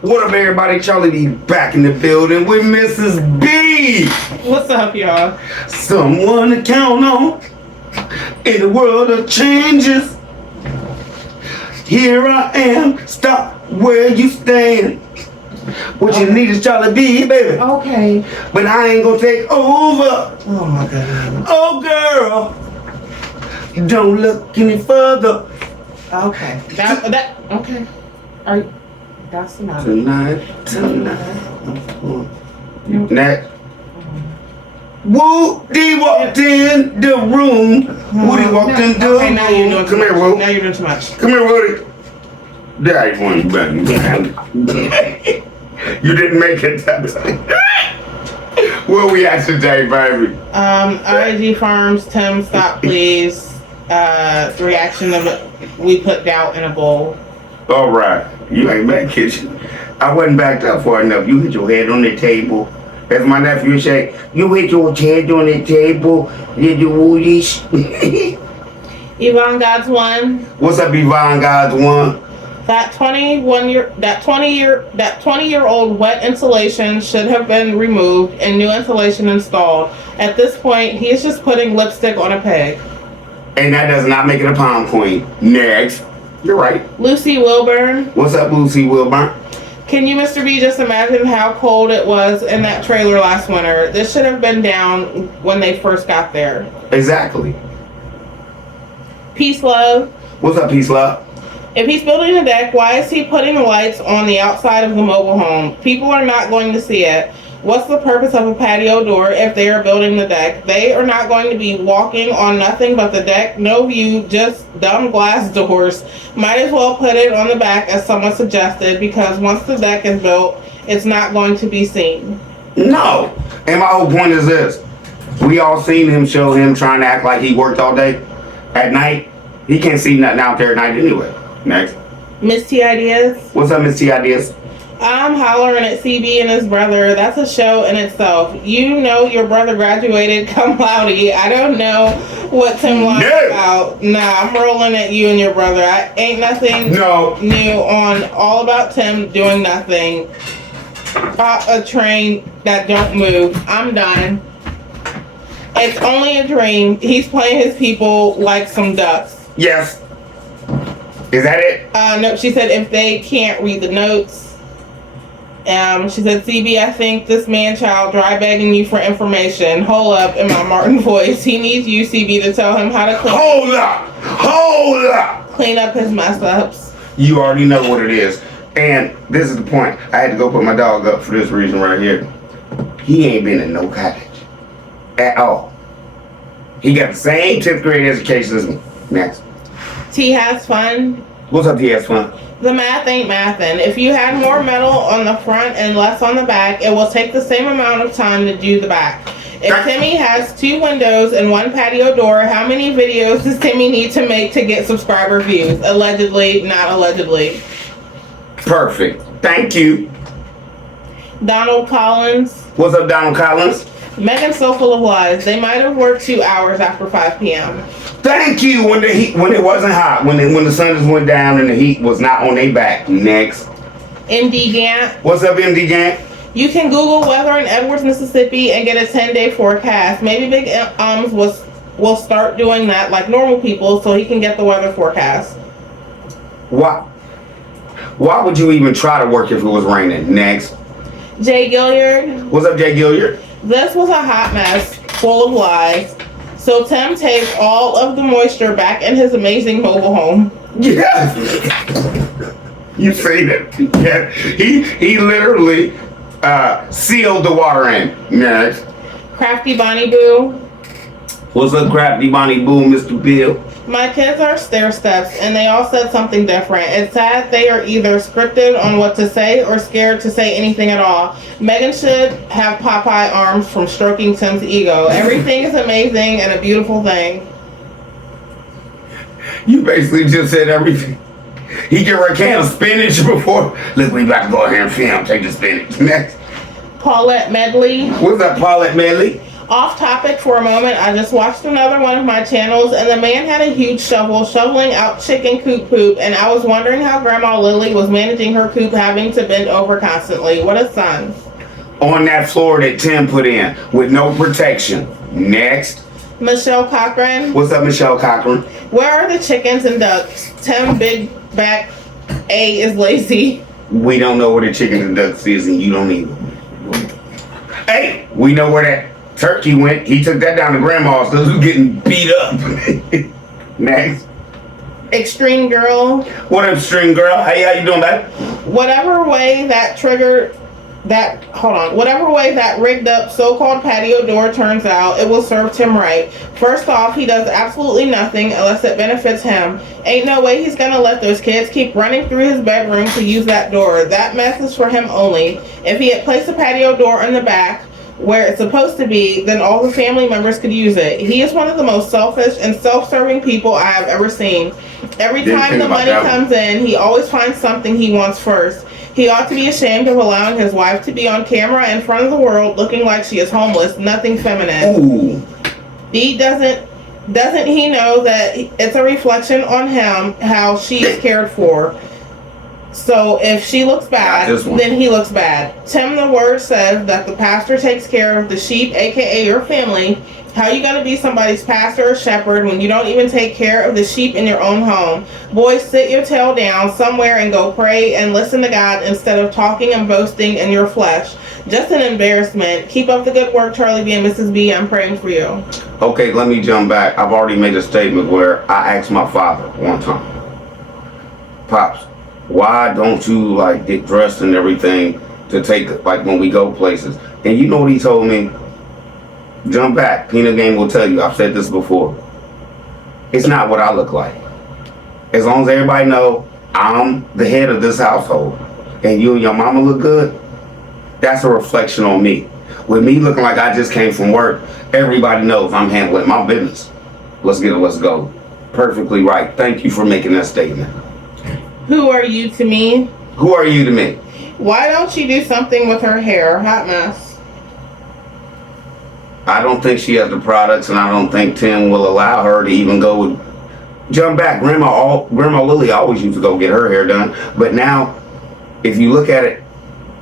What up, everybody? Charlie B back in the building with Mrs. B. What's up, y'all? Someone to count on in the world of changes. Here I am, stop where you stand. What you need is Charlie B, baby. Okay. But I ain't gonna take over. Oh my God. Oh, girl, don't look any further. Okay. Okay. That's enough. Tonight. Next. Woody walked in the room. Woody walked in the room. Okay, now you're doing too Come here, much. Woody. Now you're doing too much. Come here, Woody. There you went back. You didn't make it that time. Where we at today, baby? IG Farms, Tim, stop please. Reaction of it. We put doubt in a bowl. All right. You ain't back kitchen. I wasn't backed up far enough. You hit your head on the table. As my nephew say, you hit your head on the table. Did you woodies? Yvonne God's one. What's up, Yvonne God's one? That 20-year-old wet insulation should have been removed and new insulation installed. At this point, he's just putting lipstick on a pig. And that does not make it a pound queen. Next. You're right. Lucy Wilburn. What's up, Lucy Wilburn? Can you, Mr. B, just imagine how cold it was in that trailer last winter? This should have been down when they first got there. Exactly. Peace, love. What's up, Peace Love? If he's building a deck, why is he putting lights on the outside of the mobile home? People are not going to see it. What's the purpose of a patio door if they are building the deck? They are not going to be walking on nothing but the deck, no view, just dumb glass doors. Might as well put it on the back as someone suggested, because once the deck is built, it's not going to be seen. No. And my whole point is this. We all seen him show him trying to act like he worked all day. At night, he can't see nothing out there at night anyway. Next. Miss T Ideas. What's up, Miss T Ideas? I'm hollering at CB and his brother. That's a show in itself. You know your brother graduated cum laude. I don't know what Tim lied about. Nah, I'm rolling at you and your brother. I ain't nothing new on All About Tim doing nothing. A train that don't move. I'm done. It's only a dream. He's playing his people like some ducks. Yes. Is that it? No, she said if they can't read the notes. She said, CB, I think this man-child dry begging you for information. Hold up, in my Martin voice. He needs you, CB, to tell him how to clean. Hold up! Clean up his mess-ups. You already know what it is. And this is the point. I had to go put my dog up for this reason right here. He ain't been in no college. At all. He got the same 10th grade education as me. Next. T has fun. What's up, T has fun? The math ain't mathin'. If you had more metal on the front and less on the back, it will take the same amount of time to do the back. If Timmy has 2 windows and 1 patio door, how many videos does Timmy need to make to get subscriber views? Allegedly, not allegedly. Perfect. Thank you. Donald Collins. What's up, Donald Collins? Megan's so full of lies. They might have worked 2 hours after 5 p.m. Thank you. When it wasn't hot, when the sun just went down and the heat was not on their back. Next. MD Gant. What's up, MD Gant? You can Google weather in Edwards, Mississippi and get a 10-day forecast. Maybe Big will start doing that like normal people so he can get the weather forecast. Why would you even try to work if it was raining? Next. Jay Gilliard. What's up, Jay Gilliard? This was a hot mess, full of lies. So Tim takes all of the moisture back in his amazing mobile home. Yes. You seen it. Yeah. He literally sealed the water in. Next. Crafty Bonnie Boo. What's up, Crafty Bonnie Boo, Mr. Bill? My kids are stair steps and they all said something different. It's sad they are either scripted on what to say or scared to say anything at all. Megan should have Popeye arms from stroking Tim's ego. Everything is amazing and a beautiful thing. You basically just said everything. He gave her a can of spinach before. Look, we about to go ahead and film. Take the spinach. Next. Paulette Medley. What's up, Paulette Medley? Off topic for a moment, I just watched another one of my channels and the man had a huge shovel shoveling out chicken coop poop, and I was wondering how Grandma Lily was managing her coop having to bend over constantly. What a son. On that floor that Tim put in with no protection. Next. Michelle Cochran. What's up, Michelle Cochran? Where are the chickens and ducks? Tim Big Back A is lazy. We don't know where the chickens and ducks is, and you don't either. Hey, we know where that turkey went. He took that down to Grandma's, so he's getting beat up. Next. Extreme Girl. What up, Extreme Girl? Hey, how you doing, babe? Whatever way that rigged up so-called patio door turns out, it will serve Tim right. First off, he does absolutely nothing unless it benefits him. Ain't no way he's gonna let those kids keep running through his bedroom to use that door. That mess is for him only. If he had placed a patio door in the back where it's supposed to be, then all the family members could use it. He is one of the most selfish and self-serving people I have ever seen. Every time the money comes in, he always finds something he wants first. He ought to be ashamed of allowing his wife to be on camera in front of the world looking like she is homeless, nothing feminine. Ooh. Doesn't he know that it's a reflection on him how she is cared for? So if she looks bad, then he looks bad. Tim, the word says that the pastor takes care of the sheep, aka your family. How you gonna be somebody's pastor or shepherd when you don't even take care of the sheep in your own home? Boys, sit your tail down somewhere and go pray and listen to God instead of talking and boasting in your flesh. Just an embarrassment. Keep up the good work, Charlie B and Mrs. B. I'm praying for you. Okay, let me jump back. I've already made a statement where I asked my father one time, Pops, why don't you like get dressed and everything to take, like when we go places? And you know what he told me? Jump back. Peanut Game will tell you. I've said this before. It's not what I look like. As long as everybody know I'm the head of this household and you and your mama look good, that's a reflection on me. With me looking like I just came from work, everybody knows I'm handling my business. Let's get it. Let's go. Perfectly right. Thank you for making that statement. Who are you to me? Who are you to me? Why don't she do something with her hair? Hot mess. I don't think she has the products, and I don't think Tim will allow her to even go with. Jump back. Grandma Lily always used to go get her hair done, but now, if you look at it,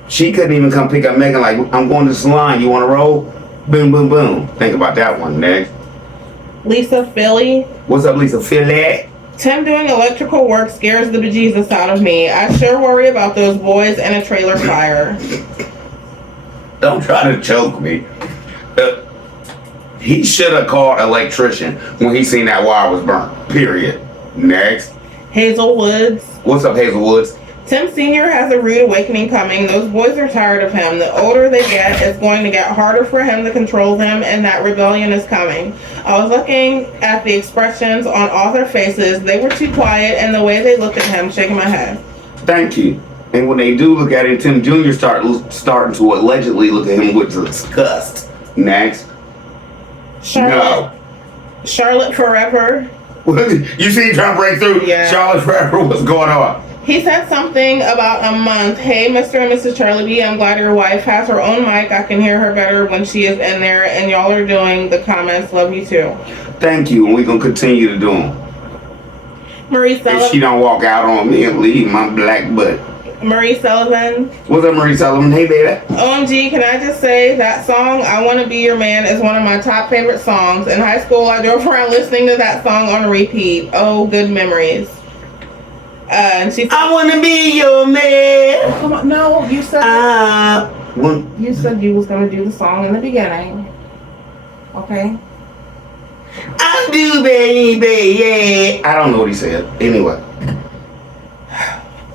she couldn't even come pick up Megan like, I'm going to the salon. You want to roll? Boom, boom, boom. Think about that one next. Lisa Philly. What's up, Lisa Philly? Tim doing electrical work scares the bejesus out of me. I sure worry about those boys and a trailer fire. Don't try to choke me. He should have called an electrician when he seen that wire was burnt. Period. Next. Hazel Woods. What's up, Hazel Woods? Tim Sr. has a rude awakening coming. Those boys are tired of him. The older they get, it's going to get harder for him to control them, and that rebellion is coming. I was looking at the expressions on all their faces. They were too quiet, and the way they looked at him, shaking my head. Thank you. And when they do look at him, Tim Jr. starting to allegedly look at him with disgust. Next. Charlotte Forever. You see him trying to break through? Yeah. Charlotte Forever, what's going on? He said something about a month. Hey, Mr. and Mrs. Charlie B, I'm glad your wife has her own mic. I can hear her better when she is in there, and y'all are doing the comments. Love you too. Thank you, and we're going to continue to do them. Marie Sullivan. If she don't walk out on me and leave my black butt. Marie Sullivan. What's up, Marie Sullivan? Hey, baby. OMG, can I just say that song, I Want to Be Your Man, is one of my top favorite songs. In high school, I drove around listening to that song on repeat. Oh, good memories. And she said, I want to be your man. Oh, come on. No, you said you said you was going to do the song in the beginning. Okay? I do, baby, yeah. I don't know what he said. Anyway.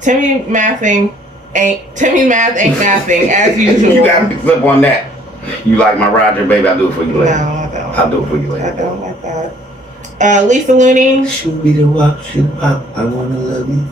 Timmy Math ain't mathing as usual. You got mixed up on that. You like my Roger, baby? I'll do it for you later. No, I don't. I'll do it for you later. I don't like that. Lisa Looney. Shoot me the wop, shoot up. I wanna love you.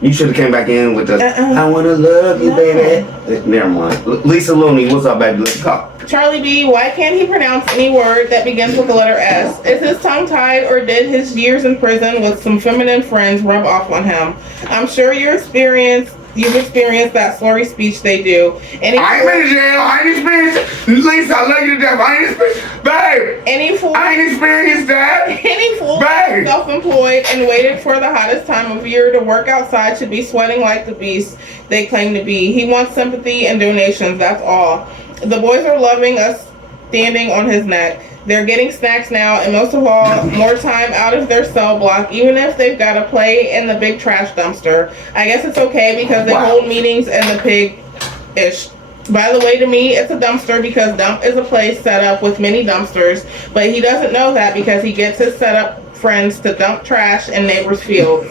You should have came back in with the I wanna love you, baby. Never mind. Lisa Looney, what's up, baby? Let's go. Charlie B, why can't he pronounce any word that begins with the letter S? Is his tongue tied, or did his years in prison with some feminine friends rub off on him? I'm sure your experience You've experienced that slurry speech they do. I ain't been in jail. I ain't experienced it. Lisa, I love you to death. I ain't experienced babe. Any fool, I ain't experienced that. Any fool babe. Self-employed and waited for the hottest time of year to work outside should be sweating like the beast they claim to be. He wants sympathy and donations, that's all. The boys are loving us standing on his neck. They're getting snacks now, and most of all, more time out of their cell block, even if they've got to play in the big trash dumpster. I guess it's okay because they hold meetings in the pig-ish. By the way, to me, it's a dumpster because dump is a place set up with many dumpsters, but he doesn't know that because he gets his setup friends to dump trash in neighbors' fields.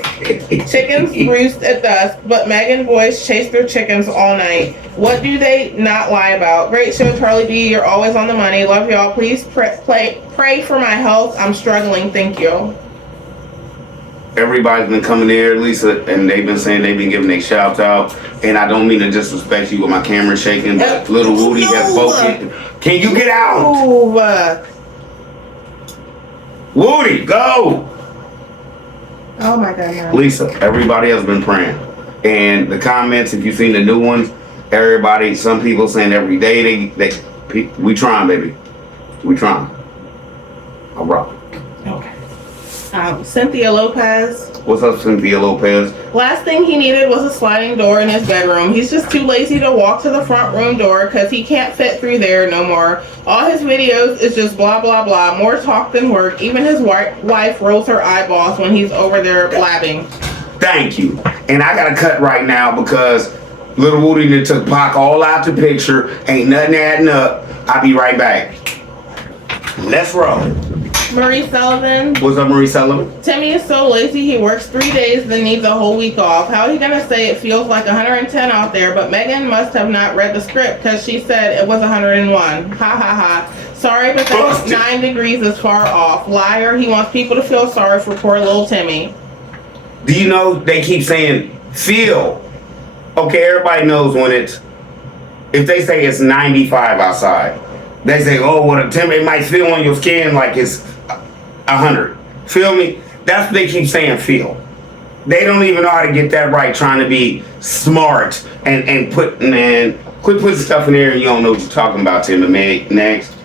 Chickens roost at dusk, but Megan boys chase their chickens all night. What do they not lie about? Great show, Charlie B. You're always on the money. Love y'all. Please pray for my health. I'm struggling. Thank you. Everybody's been coming there, Lisa, and they've been saying they've been giving their shouts out. And I don't mean to disrespect you with my camera shaking, but little Woody has spoken. Can you get out? Ooh, Woody, go! oh my goodness. Lisa, everybody has been praying. And the comments, if you've seen the new ones, everybody, some people saying every day, we trying, baby. We trying. All right. Okay. Cynthia Lopez. What's up, Cynthia Lopez? Last thing he needed was a sliding door in his bedroom. He's just too lazy to walk to the front room door because he can't fit through there no more. All his videos is just blah, blah, blah. More talk than work. Even his wife rolls her eyeballs when he's over there blabbing. Thank you. And I got to cut right now because little Woody done took Pac all out the picture. Ain't nothing adding up. I'll be right back. Let's roll. Marie Sullivan. What's up, Marie Sullivan? Timmy is so lazy he works 3 days then needs a whole week off. How are you gonna say it feels like 110 out there, but Megan must have not read the script because she said it was 101. Ha ha ha. Sorry, but that's 9 degrees is far off. Liar, he wants people to feel sorry for poor little Timmy. Do you know they keep saying feel? Okay, everybody knows when it's, if they say it's 95 outside, they say, oh, well, the temperature might feel on your skin like it's 100. Feel me? That's what they keep saying, feel. They don't even know how to get that right, trying to be smart and quit putting stuff in there and you don't know what you're talking about, Tim. Next.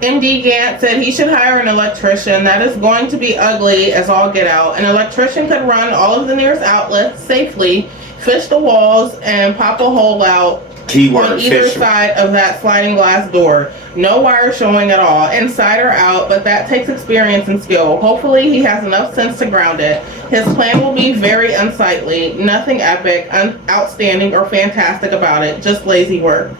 MD Gant said he should hire an electrician. That is going to be ugly as all get out. An electrician could run all of the nearest outlets safely, fish the walls, and pop a hole out Keyword, on either fishing. side of that sliding glass door. No wire showing at all, inside or out, but that takes experience and skill. Hopefully he has enough sense to ground it. His plan will be very unsightly. Nothing epic, outstanding, or fantastic about it. Just lazy work.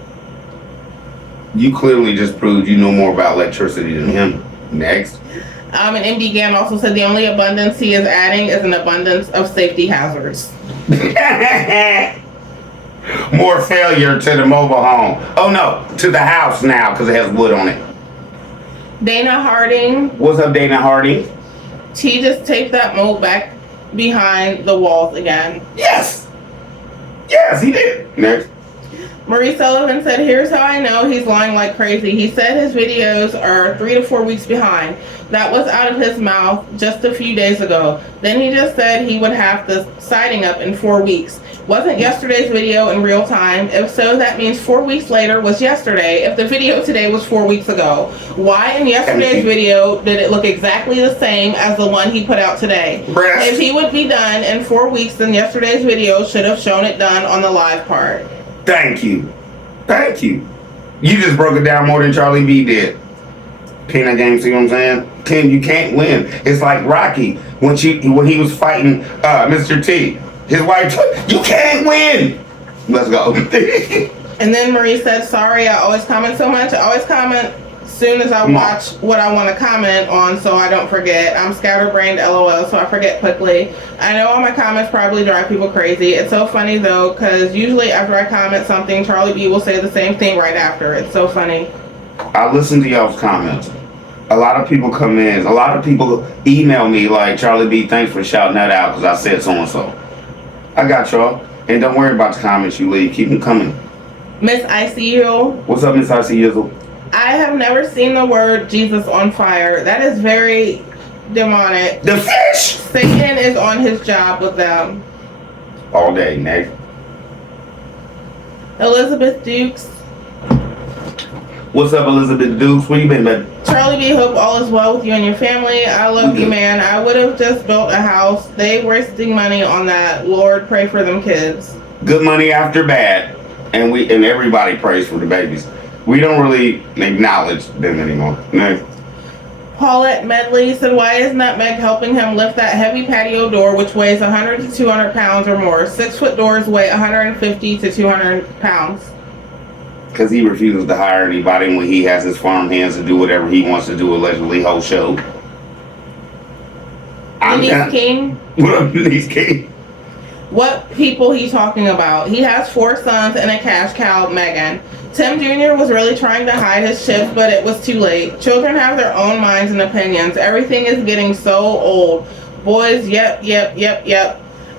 You clearly just proved you know more about electricity than him. Next. And MD Gann also said the only abundance he is adding is an abundance of safety hazards. More failure to the mobile home. Oh no, to the house now because it has wood on it. Dana Harding. What's up, Dana Harding? He just taped that mold back behind the walls again. Yes. Yes, he did. Next. Marie Sullivan said, here's how I know he's lying like crazy. He said his videos are 3 to 4 weeks behind. That was out of his mouth just a few days ago. Then he just said he would have the siding up in 4 weeks. Wasn't yesterday's video in real time? If so, that means 4 weeks later was yesterday if the video today was 4 weeks ago. Why in yesterday's video did it look exactly the same as the one he put out today? Rest. If he would be done in 4 weeks, then yesterday's video should have shown it done on the live part. Thank you. Thank you. You just broke it down more than Charlie B did. Peanut game, see what I'm saying? Tim, you can't win. It's like Rocky when he was fighting Mr. T. His wife, you can't win. Let's go. And then Marie said, sorry, I always comment so much. I always comment soon as I watch what I want to comment on so I don't forget. I'm scatterbrained, LOL, so I forget quickly. I know all my comments probably drive people crazy. It's so funny though, because usually after I comment something, Charlie B will say the same thing right after. It's so funny. I listen to y'all's comments. A lot of people come in. A lot of people email me like, Charlie B, thanks for shouting that out because I said so-and-so. I got y'all. And don't worry about the comments you leave. Keep them coming. Miss ICU. What's up, Miss ICU? I have never seen the word Jesus on fire. That is very demonic. The fish! Satan is on his job with them. All day, Nate. Elizabeth Dukes. What's up, Elizabeth Dukes? Where you been, baby? Charlie B, hope all is well with you and your family. I love you, man. I would have just built a house. They wasting money on that. Lord, pray for them kids. Good money after bad. And everybody prays for the babies. We don't really acknowledge them anymore. No. Paulette Medley said, why is Nutmeg helping him lift that heavy patio door, which weighs 100 to 200 pounds or more? 6-foot doors weigh 150 to 200 pounds. Because he refuses to hire anybody when he has his farm hands to do whatever he wants to do, allegedly, whole show. Denise King. What up, Denise King? What people he talking about? He has 4 sons and a cash cow, Megan. Tim Jr. was really trying to hide his chips, but it was too late. Children have their own minds and opinions. Everything is getting so old. Boys, yep.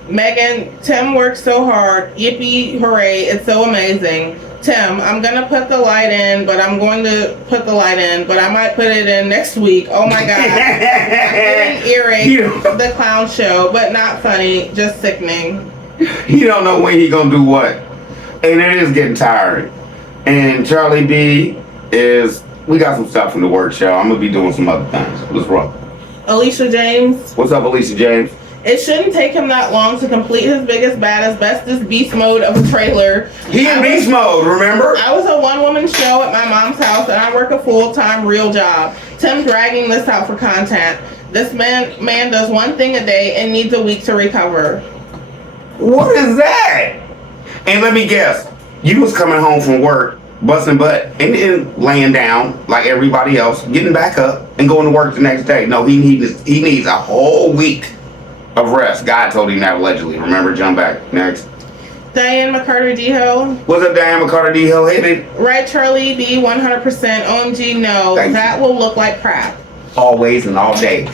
Megan, Tim works so hard. Yippee, hooray, it's so amazing. Tim, I'm going to put the light in, but I might put it in next week. Oh my God. I'm getting earache, the clown show, but not funny, just sickening. He don't know when he going to do what. And it is getting tiring. And Charlie B we got some stuff in the works, y'all. I'm going to be doing some other things. What's wrong? Alicia James. What's up, Alicia James? It shouldn't take him that long to complete his biggest, baddest, bestest beast mode of a trailer. He in beast mode, remember? I was a one-woman show at my mom's house, and I work a full-time real job. Tim dragging this out for content. This man does one thing a day and needs a week to recover. What is that? And let me guess, you was coming home from work, busting butt, and then laying down like everybody else, getting back up and going to work the next day. No, he needs a whole week of rest. God told him that allegedly. Remember, jump back. Next. Diane McCarter D-Ho. What's up, Diane McCarter D-Ho? Hey, baby. Right, Charlie B, 100%. OMG, no. That will look like crap. Always and all day.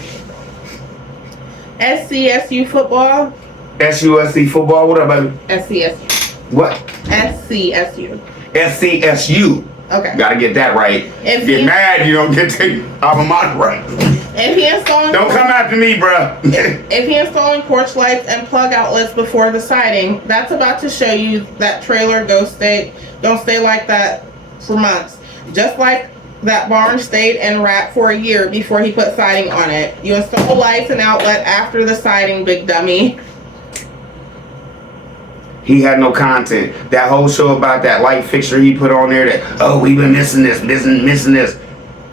SCSU football. SUSC football. What up, baby? SCSU. What? SCSU. SCSU. Okay. Gotta get that right. Get mad you don't get the alma mater right. If he installing don't come after me, bruh. if he installing porch lights and plug outlets before the siding, that's about to show you that trailer don't stay like that for months. Just like that barn stayed and wrapped for a year before he put siding on it. You install lights and outlet after the siding, big dummy. He had no content. That whole show about that light fixture he put on there that, oh, we've been missing this.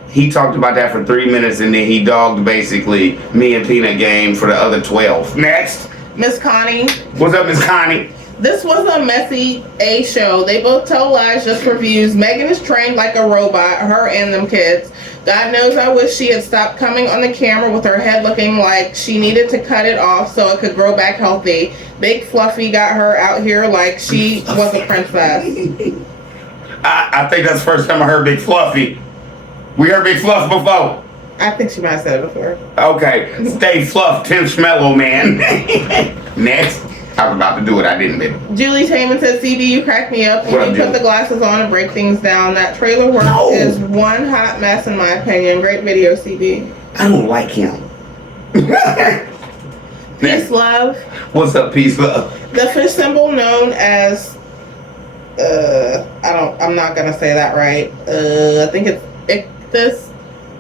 He talked about that for 3 minutes and then he dogged basically me and Peanut game for the other 12. Next. Miss Connie. What's up, Miss Connie? This was a messy A show. They both tell lies just for views. Megan is trained like a robot, her and them kids. God knows I wish she had stopped coming on the camera with her head looking like she needed to cut it off so it could grow back healthy. Big Fluffy got her out here like she was a princess. I think that's the first time I heard Big Fluffy. We heard Big Fluff before. I think she might have said it before. Okay. Stay fluff, Tim Schmello, man. Next. I was about to do it. I didn't, baby. Julie Taman said, CB, you crack me up when you put the glasses on and break things down. That trailer work is one hot mess in my opinion. Great video, CB. I don't like him. Peace, love. What's up, peace, love? The fish symbol known as, I'm not going to say that right. I think it's Ichthus.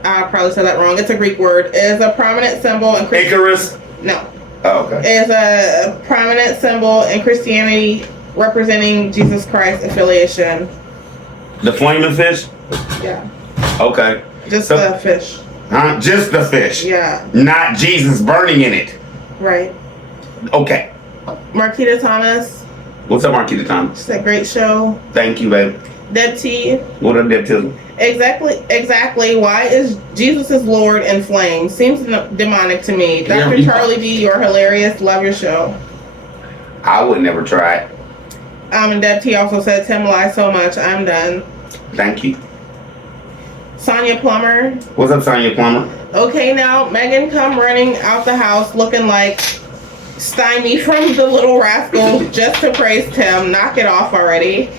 I probably said that wrong. It's a Greek word. It is a prominent symbol in Icarus? No. Oh, okay. Is a prominent symbol in Christianity representing Jesus Christ affiliation. The flaming fish? Yeah. Okay. Just the fish. Huh? Just the fish? Yeah. Not Jesus burning in it? Right. Okay. Marquita Thomas. What's up, Marquita Thomas? It's a great show. Thank you, baby. Deb T. What up, Deb T? Exactly. Why is Jesus is Lord in flames? Seems demonic to me. Dr. Charlie B, you're hilarious. Love your show. I would never try it. And Deb T also said, Tim lies so much. I'm done. Thank you. Sonia Plummer. What's up, Sonia Plummer? Okay, now Megan come running out the house looking like Stymie from The Little Rascal just to praise Tim. Knock it off already.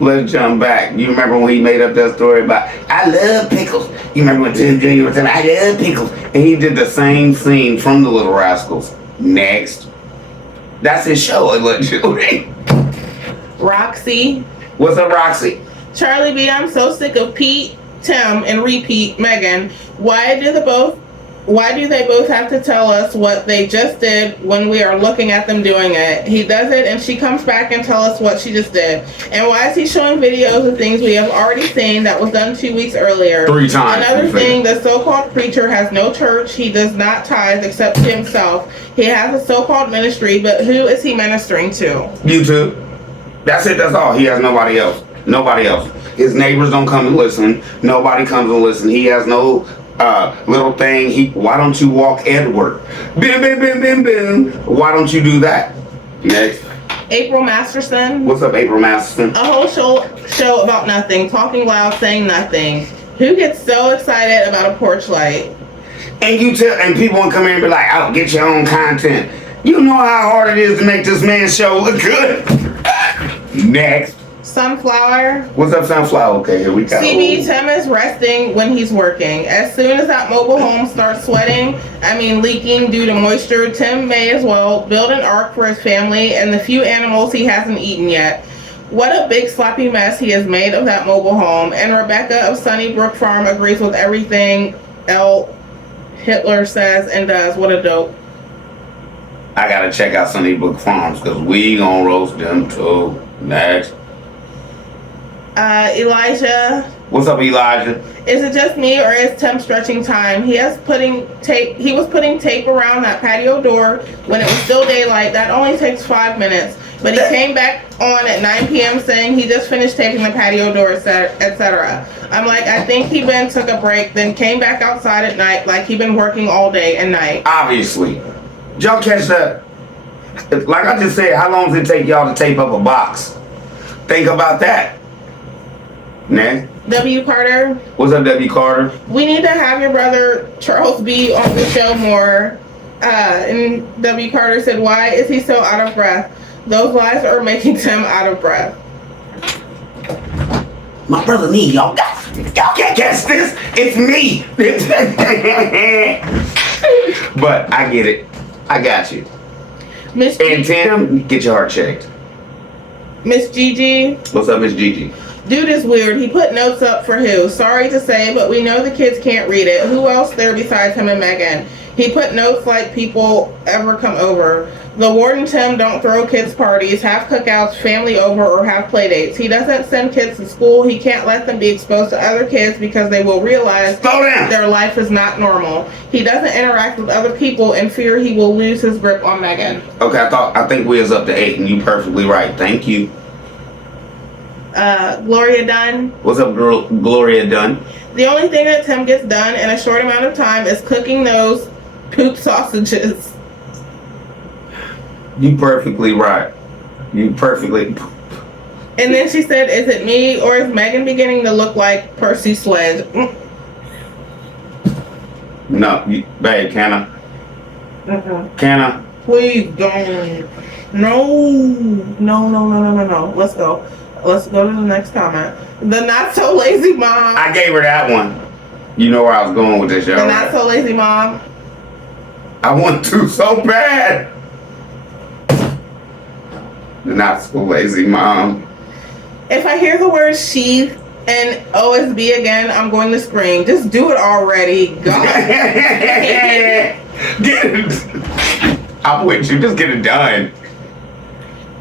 Let's jump back. You remember when he made up that story about, I love pickles. You remember when Tim Jr. was saying, I love pickles. And he did the same scene from The Little Rascals. Next. That's his show, allegedly. Roxy. What's up, Roxy? Charlie B, I'm so sick of Pete, Tim, and repeat Megan. Why do they both have to tell us what they just did when we are looking at them doing it? He does it and she comes back and tells us what she just did. And why is he showing videos of things we have already seen that was done 2 weeks earlier? 3 times. Another thing, the so-called preacher has no church. He does not tithe except to himself. He has a so-called ministry, but who is he ministering to? YouTube. That's it. That's all. He has nobody else. Nobody else. His neighbors don't come and listen. Nobody comes and listen. He has no little thing. Why don't you walk Edward? Bim, bim, bim, bim, bim. Why don't you do that? Next. April Masterson. What's up, April Masterson? A whole show about nothing, talking loud, saying nothing. Who gets so excited about a porch light? And people want to come in and be like, "Oh, get your own content." You know how hard it is to make this man's show look good. Next. Sunflower. What's up, Sunflower? Okay, here we go. CB, Tim is resting when he's working. As soon as that mobile home starts leaking due to moisture, Tim may as well build an ark for his family and the few animals he hasn't eaten yet. What a big sloppy mess he has made of that mobile home. And Rebecca of Sunnybrook Farm agrees with everything L. Hitler says and does. What a dope. I gotta check out Sunnybrook Farms because we gonna roast them too. Next. Elijah. What's up, Elijah? Is it just me or is Tim stretching time? He was putting tape around that patio door when it was still daylight. That only takes 5 minutes. But he came back on at 9 p.m. saying he just finished taping the patio door, etc. I'm like, I think he took a break, then came back outside at night like he been working all day and night. Obviously. Did y'all catch that? Like I just said, how long does it take y'all to tape up a box? Think about that. Next. W. Carter. What's up, W. Carter? We need to have your brother Charles B on the show more. And W. Carter said, why is he so out of breath? Those lies are making Tim out of breath. My brother me, y'all can't catch this. It's me. But I get it. I got you. And Tim, get your heart checked. Miss Gigi. What's up, Miss Gigi? Dude is weird. He put notes up for who? Sorry to say, but we know the kids can't read it. Who else there besides him and Megan? He put notes like people ever come over. The warden Tim don't throw kids parties, have cookouts, family over, or have play dates. He doesn't send kids to school. He can't let them be exposed to other kids because they will realize their life is not normal. He doesn't interact with other people in fear he will lose his grip on Megan. Okay, I think we was up to 8 and you perfectly right. Thank you. Gloria Dunn. What's up, Gloria Dunn? The only thing that Tim gets done in a short amount of time is cooking those poop sausages. You perfectly right. You perfectly. And then she said, is it me or is Megan beginning to look like Percy Sledge? No, babe, can I? Can I? Please don't. No. Let's go. Let's go to the next comment. The not so lazy mom. I gave her that one. You know where I was going with this, y'all. The not so lazy mom. I want to so bad. The not so lazy mom. If I hear the word sheath and OSB again, I'm going to scream. Just do it already. God. Get it. I'm with you. Just get it done.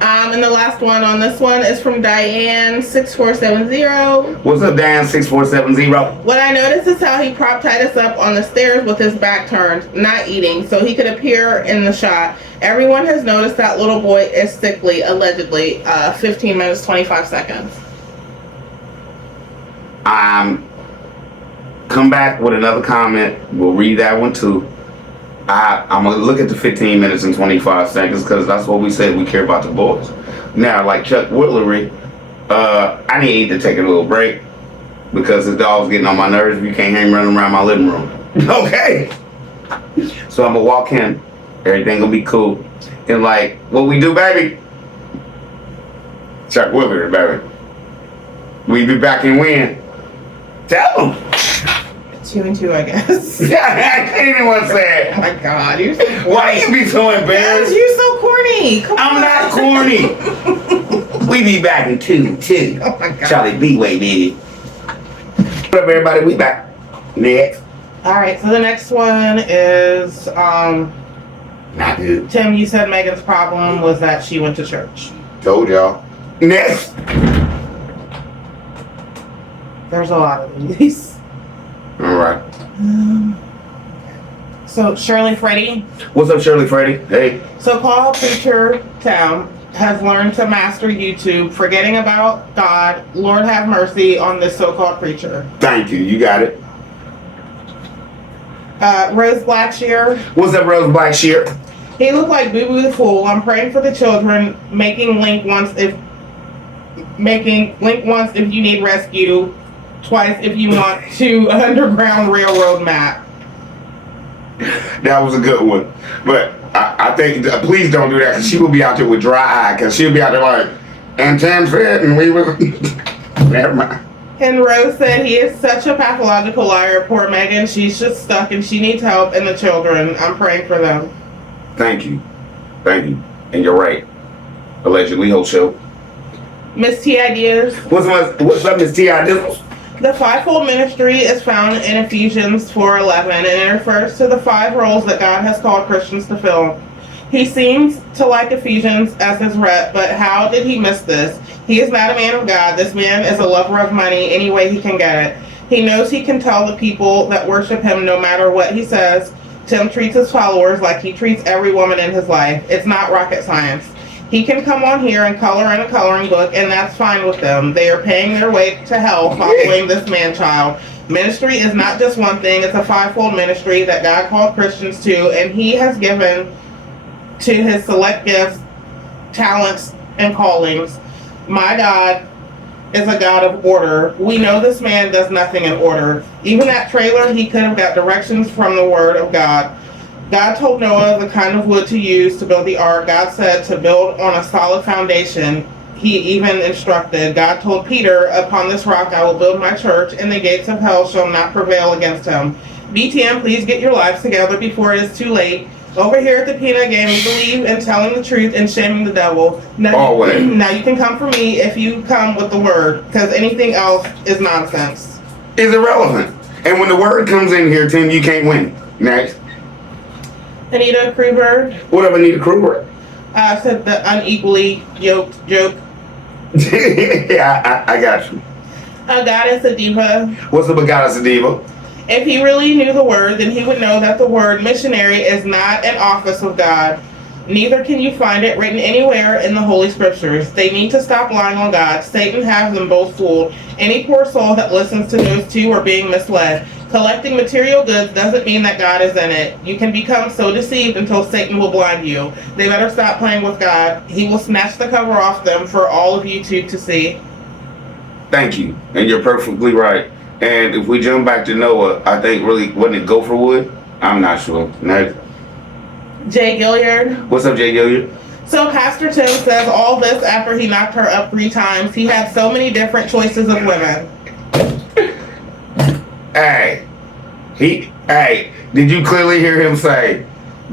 And the last one on this one is from Diane6470. What's up, Diane6470? What I noticed is how he propped Titus up on the stairs with his back turned, not eating, so he could appear in the shot. Everyone has noticed that little boy is sickly, allegedly. 15 minutes, 25 seconds. Come back with another comment. We'll read that one too. I'm going to look at the 15 minutes and 25 seconds because that's what we said. We care about the boys. Now, like Chuck Woolery, I need to take a little break because the dog's getting on my nerves if you can't hear him running around my living room. Okay? So I'm going to walk in. Everything going to be cool. And like, what we do, baby? Chuck Woolery, baby. We be back and win. Tell them. 2 and 2, I guess. Anyone said. Oh my God, you're so corny. Why you be so embarrassed? You're so corny. Come I'm on. not corny. We be back in 2. Oh my God. Charlie B-Way, baby. What up, everybody? We back. Next. Alright, so the next one is, Not good. Tim, you said Megan's problem was that she went to church. Told y'all. Next. There's a lot of these. Alright. So Shirley Freddy, What's up, Shirley Freddy? Hey. so-called preacher Tim, has learned to master YouTube, forgetting about God. Lord have mercy on this so-called preacher. Thank you. You got it. Rose Blackshear, What's up, Rose Blackshear? he looked like Boo Boo the Fool. I'm praying for the children, making link once if you need rescue, twice if you want to Underground Railroad map. That was a good one. But I think, please don't do that, because she will be out there with dry eye, because she'll be out there like, and Tim said, and we were, never mind. And Rose said he is such a pathological liar. Poor Megan, she's just stuck and she needs help, and the children. I'm praying for them. Thank you. Thank you. And you're right. Allegedly, whole show. Miss T Ideas. What's up, Miss T.I. Dizzles? The fivefold ministry is found in Ephesians 4:11, and it refers to the 5 roles that God has called Christians to fill. He seems to like Ephesians as his rep, but how did he miss this? He is not a man of God. This man is a lover of money any way he can get it. He knows he can tell the people that worship him no matter what he says. Tim treats his followers like he treats every woman in his life. It's not rocket science. He can come on here and color in a coloring book, and that's fine with them. They are paying their way to hell following this man-child. Ministry is not just one thing. It's a 5-fold ministry that God called Christians to, and he has given to his select gifts, talents, and callings. My God is a God of order. We know this man does nothing in order. Even that trailer, he could have got directions from the Word of God. God told Noah the kind of wood to use to build the ark. God said to build on a solid foundation. He even instructed. God told Peter, upon this rock I will build my church, and the gates of hell shall not prevail against him. BTM, please get your lives together before it is too late. Over here at the Peanut Game, we believe in telling the truth and shaming the devil. Always. Now you can come for me if you come with the word, because anything else is nonsense. Is irrelevant. And when the word comes in here, Tim, you can't win. Next. Anita Kruger What up, Anita Kruger? said the unequally yoked joke. Yeah, I got you. A goddess, a diva. What's up, Goddess Diva? If he really knew the word, then he would know that the word missionary is not an office of God. Neither can you find it written anywhere in the Holy Scriptures. They need to stop lying on God. Satan has them both fooled. Any poor soul that listens to those two are being misled. Collecting material goods doesn't mean that God is in it. You can become so deceived until Satan will blind you. They better stop playing with God. He will snatch the cover off them for all of YouTube to see. Thank you. And you're perfectly right. And if we jump back to Noah, I think really, wasn't it Gopherwood? I'm not sure. Next. Jay Gilliard. What's up, Jay Gilliard? So Pastor Tim says all this after he knocked her up 3 times. He had so many different choices of women. Hey, did you clearly hear him say,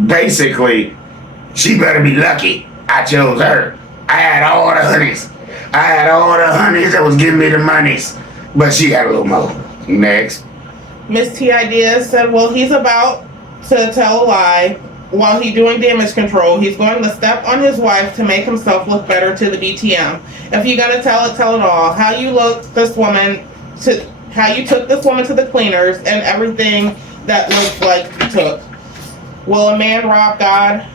basically, she better be lucky I chose her. I had all the honeys. That was giving me the monies. But she had a little more. Next. Miss T Ideas said, well, he's about to tell a lie while he's doing damage control. He's going to step on his wife to make himself look better to the BTM. If you're gonna tell it all. How you took this woman to the cleaners and everything that looked like you took. Will a man rob God?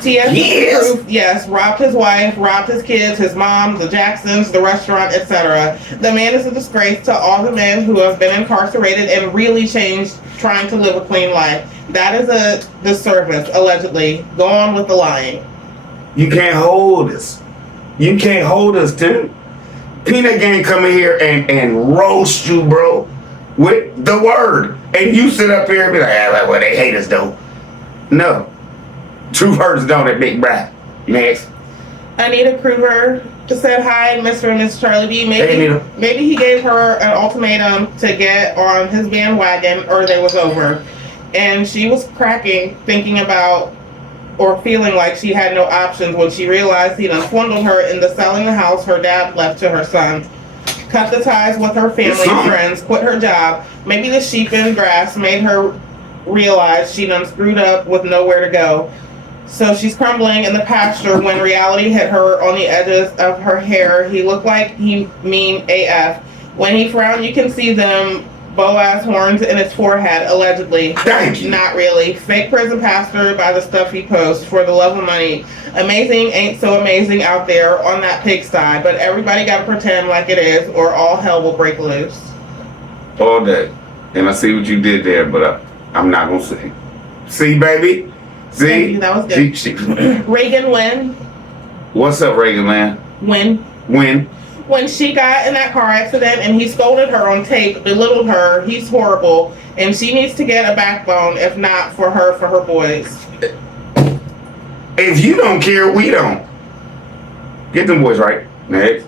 TS Yes. Proof, yes, robbed his wife, robbed his kids, his mom, the Jacksons, the restaurant, etc. The man is a disgrace to all the men who have been incarcerated and really changed trying to live a clean life. That is a disservice, allegedly. Go on with the lying. You can't hold us. Tim. Peanut Gang come in here and roast you, bro, with the word. And you sit up here and be like, well, they hate us, though. No. Truth hurts, don't it, big brat? Next. Anita Kruger just said hi, Mr. and Miss Charlie B. Hey, Anita. Maybe he gave her an ultimatum to get on his bandwagon or they was over. And she was cracking, thinking about or feeling like she had no options when she realized he'd swindled her into selling the house her dad left to her son. Cut the ties with her family and friends, quit her job. Maybe the sheep in grass made her realize she done screwed up with nowhere to go. So she's crumbling in the pasture when reality hit her on the edges of her hair. He looked like he mean AF. When he frowned, you can see them Boaz horns in his forehead, allegedly. Thank you. Not really. Fake prison pastor by the stuff he posts for the love of money. Amazing ain't so amazing out there on that pigsty, but everybody gotta pretend like it is or all hell will break loose. All day. And I see what you did there, but I'm not gonna say. See, baby? See? Thank you, that was good. Reagan Wynn. What's up, Reagan, man? Wynn. When she got in that car accident and he scolded her on tape, belittled her, he's horrible, and she needs to get a backbone, if not for her boys. If you don't care, we don't. Get them boys right. Next.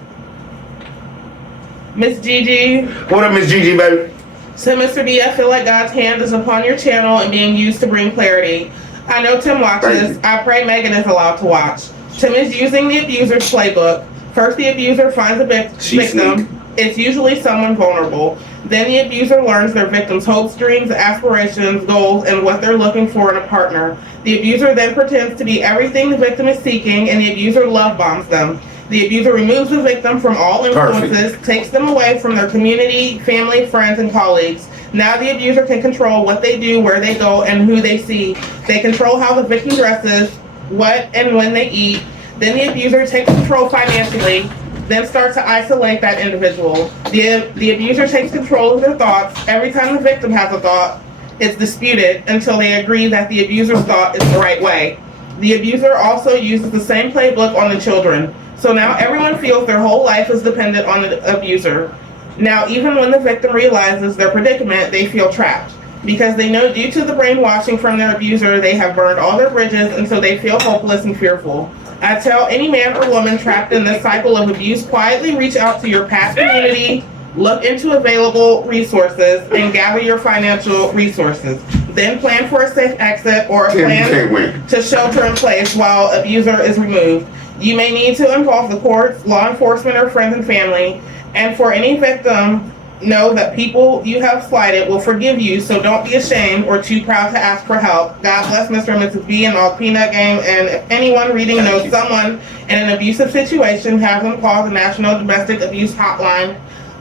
Miss Gigi. What up, Miss Gigi, baby? So, Mr. B, I feel like God's hand is upon your channel and being used to bring clarity. I know Tim watches. I pray Megan is allowed to watch. Tim is using the abuser's playbook. First, the abuser finds a victim. It's usually someone vulnerable. Then the abuser learns their victim's hopes, dreams, aspirations, goals, and what they're looking for in a partner. The abuser then pretends to be everything the victim is seeking, and the abuser love bombs them. The abuser removes the victim from all influences, takes them away from their community, family, friends, and colleagues. Now the abuser can control what they do, where they go, and who they see. They control how the victim dresses, what and when they eat. Then the abuser takes control financially, then starts to isolate that individual. The abuser takes control of their thoughts. Every time the victim has a thought, it's disputed until they agree that the abuser's thought is the right way. The abuser also uses the same playbook on the children. So now everyone feels their whole life is dependent on the abuser. Now, even when the victim realizes their predicament, they feel trapped. Because they know due to the brainwashing from their abuser, they have burned all their bridges, and so they feel hopeless and fearful. I tell any man or woman trapped in this cycle of abuse, quietly reach out to your past community, look into available resources, and gather your financial resources. Then plan for a safe exit or a plan to shelter in place while abuser is removed. You may need to involve the courts, law enforcement, or friends and family. And for any victim, know that people you have slighted will forgive you, so don't be ashamed or too proud to ask for help. God bless Mr. and Mrs. B and all Peanut Game, and if anyone reading knows someone in an abusive situation, have them call the National Domestic Abuse Hotline.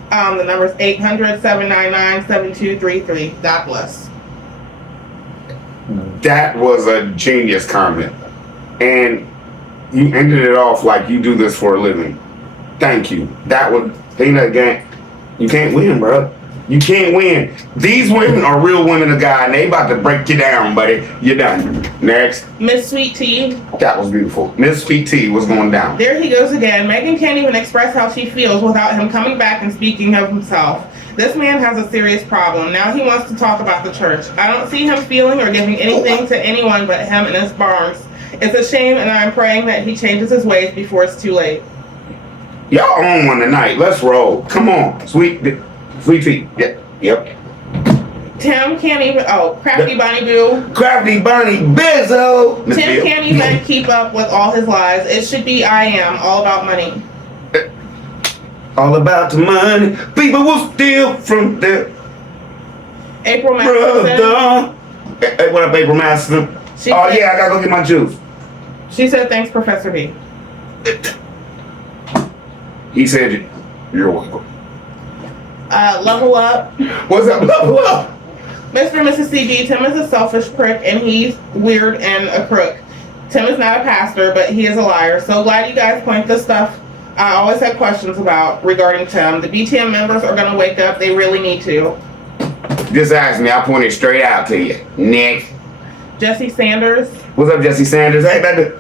The number is 800-799-7233. God bless. That was a genius comment. And you ended it off like you do this for a living. Thank you. That was Peanut Game. You can't win, bro. You can't win. These women are real women of God, and they about to break you down, buddy. You're done. Next. Miss Sweet Tea. That was beautiful. Miss Sweet Tea was going down. There he goes again. Megan can't even express how she feels without him coming back and speaking of himself. This man has a serious problem. Now he wants to talk about the church. I don't see him feeling or giving anything to anyone but him and his barns. It's a shame, and I'm praying that he changes his ways before it's too late. Y'all on one tonight. Let's roll. Come on. Sweet Tea. Yep. Tim can't even, Crafty Bonnie Boo. Crafty Bonnie Bizzo. Tim can't even keep up with all his lies. It should be I am, all about money. All about the money. People will steal from their April Masterson. Hey, what up, April Masterson? I gotta go get my juice. She said, thanks, Professor B. He said, you're welcome. Level Up. What's up, Level Up? Mr. and Mrs. CB, Tim is a selfish prick, and he's weird and a crook. Tim is not a pastor, but he is a liar. So glad you guys point this stuff I always had questions about regarding Tim. The BTM members are going to wake up. They really need to. Just ask me. I'll point it straight out to you. Next. Jesse Sanders. What's up, Jesse Sanders? Hey, baby.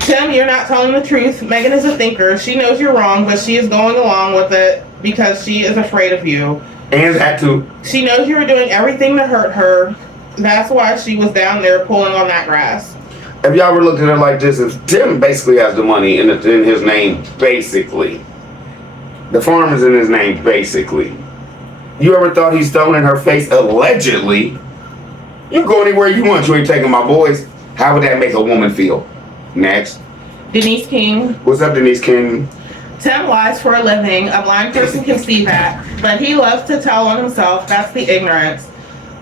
Tim, you're not telling the truth. Megan is a thinker. She knows you're wrong, but she is going along with it because she is afraid of you. And that too. She knows you were doing everything to hurt her. That's why she was down there pulling on that grass. If y'all were looking at it like this, if Tim basically has the money in his name, basically. The farm is in his name, basically. You ever thought he's stolen her face allegedly? You go anywhere you want. You ain't taking my boys. How would that make a woman feel? Next. Denise King. What's up, Denise King? Tim lies for a living. A blind person can see that. But he loves to tell on himself. That's the ignorance.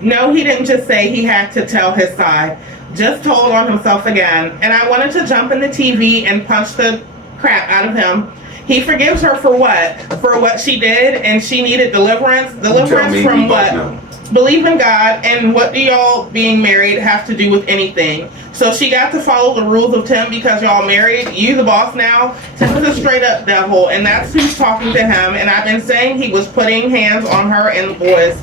No, he didn't just say he had to tell his side. Just told on himself again. And I wanted to jump in the TV and punch the crap out of him. He forgives her for what? For what she did, and she needed deliverance. Deliverance from what? Believe in God, and what do y'all being married have to do with anything? So she got to follow the rules of Tim because y'all married. You the boss now. Tim is a straight up devil, and that's who's talking to him. And I've been saying he was putting hands on her and the boys.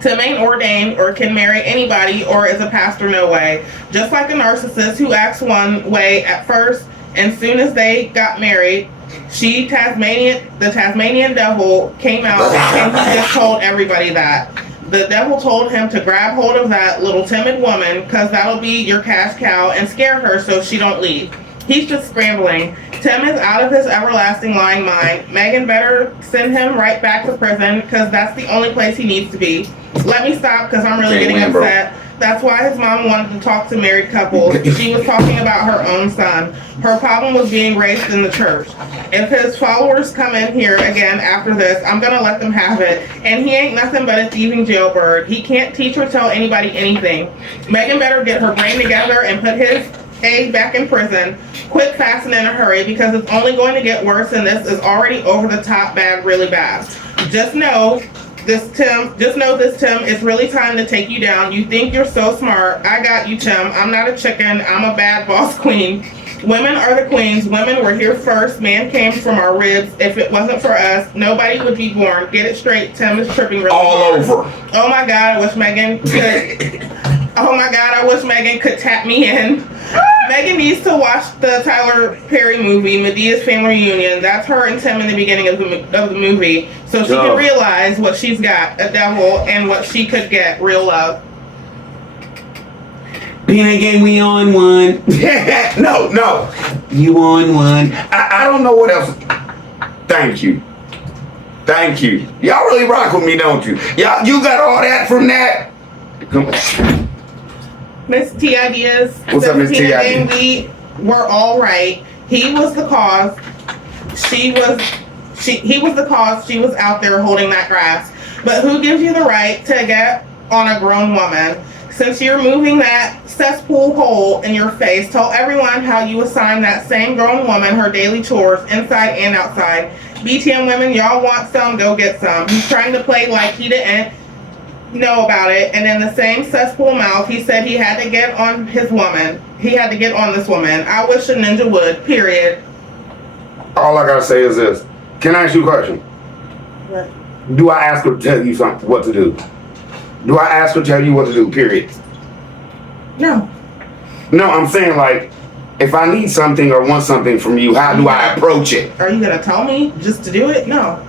Tim ain't ordained or can marry anybody or is a pastor, no way. Just like a narcissist who acts one way at first, and soon as they got married, the Tasmanian devil came out and he just told everybody that. The devil told him to grab hold of that little timid woman because that'll be your cash cow and scare her so she don't leave. He's just scrambling. Tim is out of his everlasting lying mind. Megan better send him right back to prison because that's the only place he needs to be. Let me stop because I'm really getting upset. That's why his mom wanted to talk to married couples. She was talking about her own son. Her problem was being raised in the church. If his followers come in here again after this, I'm gonna let them have it. And he ain't nothing but a thieving jailbird. He can't teach or tell anybody anything. Megan better get her brain together and put his A back in prison. Quick, fast, and in a hurry because it's only going to get worse and this is already over the top bad, really bad. Just know this Tim is really time to take you down. You think you're so smart. I got you, Tim. I'm not a chicken. I'm a bad boss queen. Women are the queens. Women were here first. Man came from our ribs. If it wasn't for us, nobody would be born. Get it straight. Tim is tripping really hard. All over. Oh my God, I wish Megan could. Oh my God, I wish Megan could tap me in. Megan needs to watch the Tyler Perry movie, Medea's Family Reunion. That's her and Tim in the beginning of the movie. So she can realize what she's got, a devil, and what she could get, real love. Peanut game, we on one. No. You on one. I don't know what else. Thank you. Y'all really rock with me, don't you? Y'all, you got all that from that? Come on. Miss T Ideas. What's up, Miss T Ideas? We were all right. He was the cause. He was the cause. She was out there holding that grass. But who gives you the right to get on a grown woman? Since you're moving that cesspool hole in your face, tell everyone how you assign that same grown woman her daily chores inside and outside. BTM women, y'all want some, go get some. He's trying to play like he didn't know about it, and in the same cesspool mouth, he said he had to get on his woman. He had to get on this woman. I wish a ninja would, period. All I gotta say is this. Can I ask you a question? What? Do I ask her to tell you something, what to do? Do I ask her to tell you what to do, period? No. No, I'm saying like, if I need something or want something from you, how do I approach it? Are you gonna tell me just to do it? No.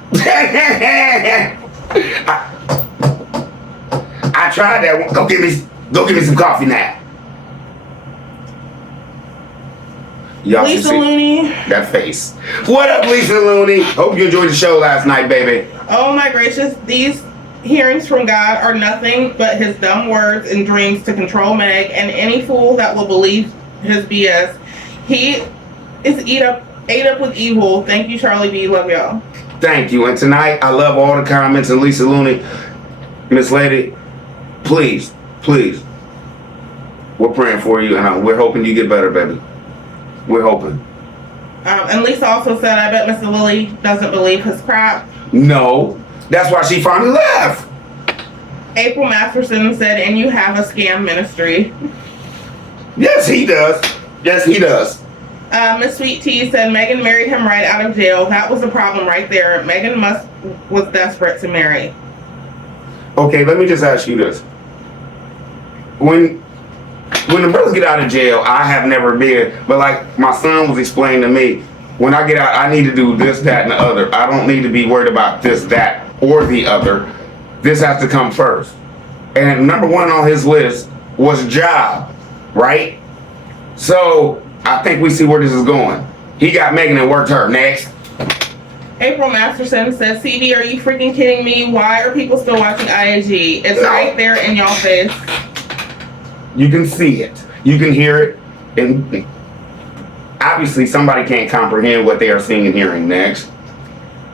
I tried that one. Go get me some coffee now. Y'all Lisa should see Looney. that face. What up, Lisa Looney? Hope you enjoyed the show last night, baby. Oh my gracious, these hearings from God are nothing but his dumb words and dreams to control Meg and any fool that will believe his BS. He is ate up with evil. Thank you, Charlie B. Love y'all. Thank you. And tonight, I love all the comments. And Lisa Looney, Miss Lady, please, we're praying for you, and we're hoping you get better, baby. We're hoping. And Lisa also said, I bet Mr. Lily doesn't believe his crap. No, that's why she finally left. April Masterson said, and you have a scam ministry. Yes, he does. Miss Sweet Tea said, Megan married him right out of jail. That was the problem right there. Megan was desperate to marry. Okay, let me just ask you this. When the brothers get out of jail, I have never been, but like my son was explaining to me, when I get out, I need to do this, that, and the other. I don't need to be worried about this, that, or the other. This has to come first. And number one on his list was job, right? So I think we see where this is going. He got Megan and worked her. Next. April Masterson says, CD, are you freaking kidding me? Why are people still watching IAG? It's right there in y'all face. You can see it. You can hear it, and obviously somebody can't comprehend what they are seeing and hearing. Next.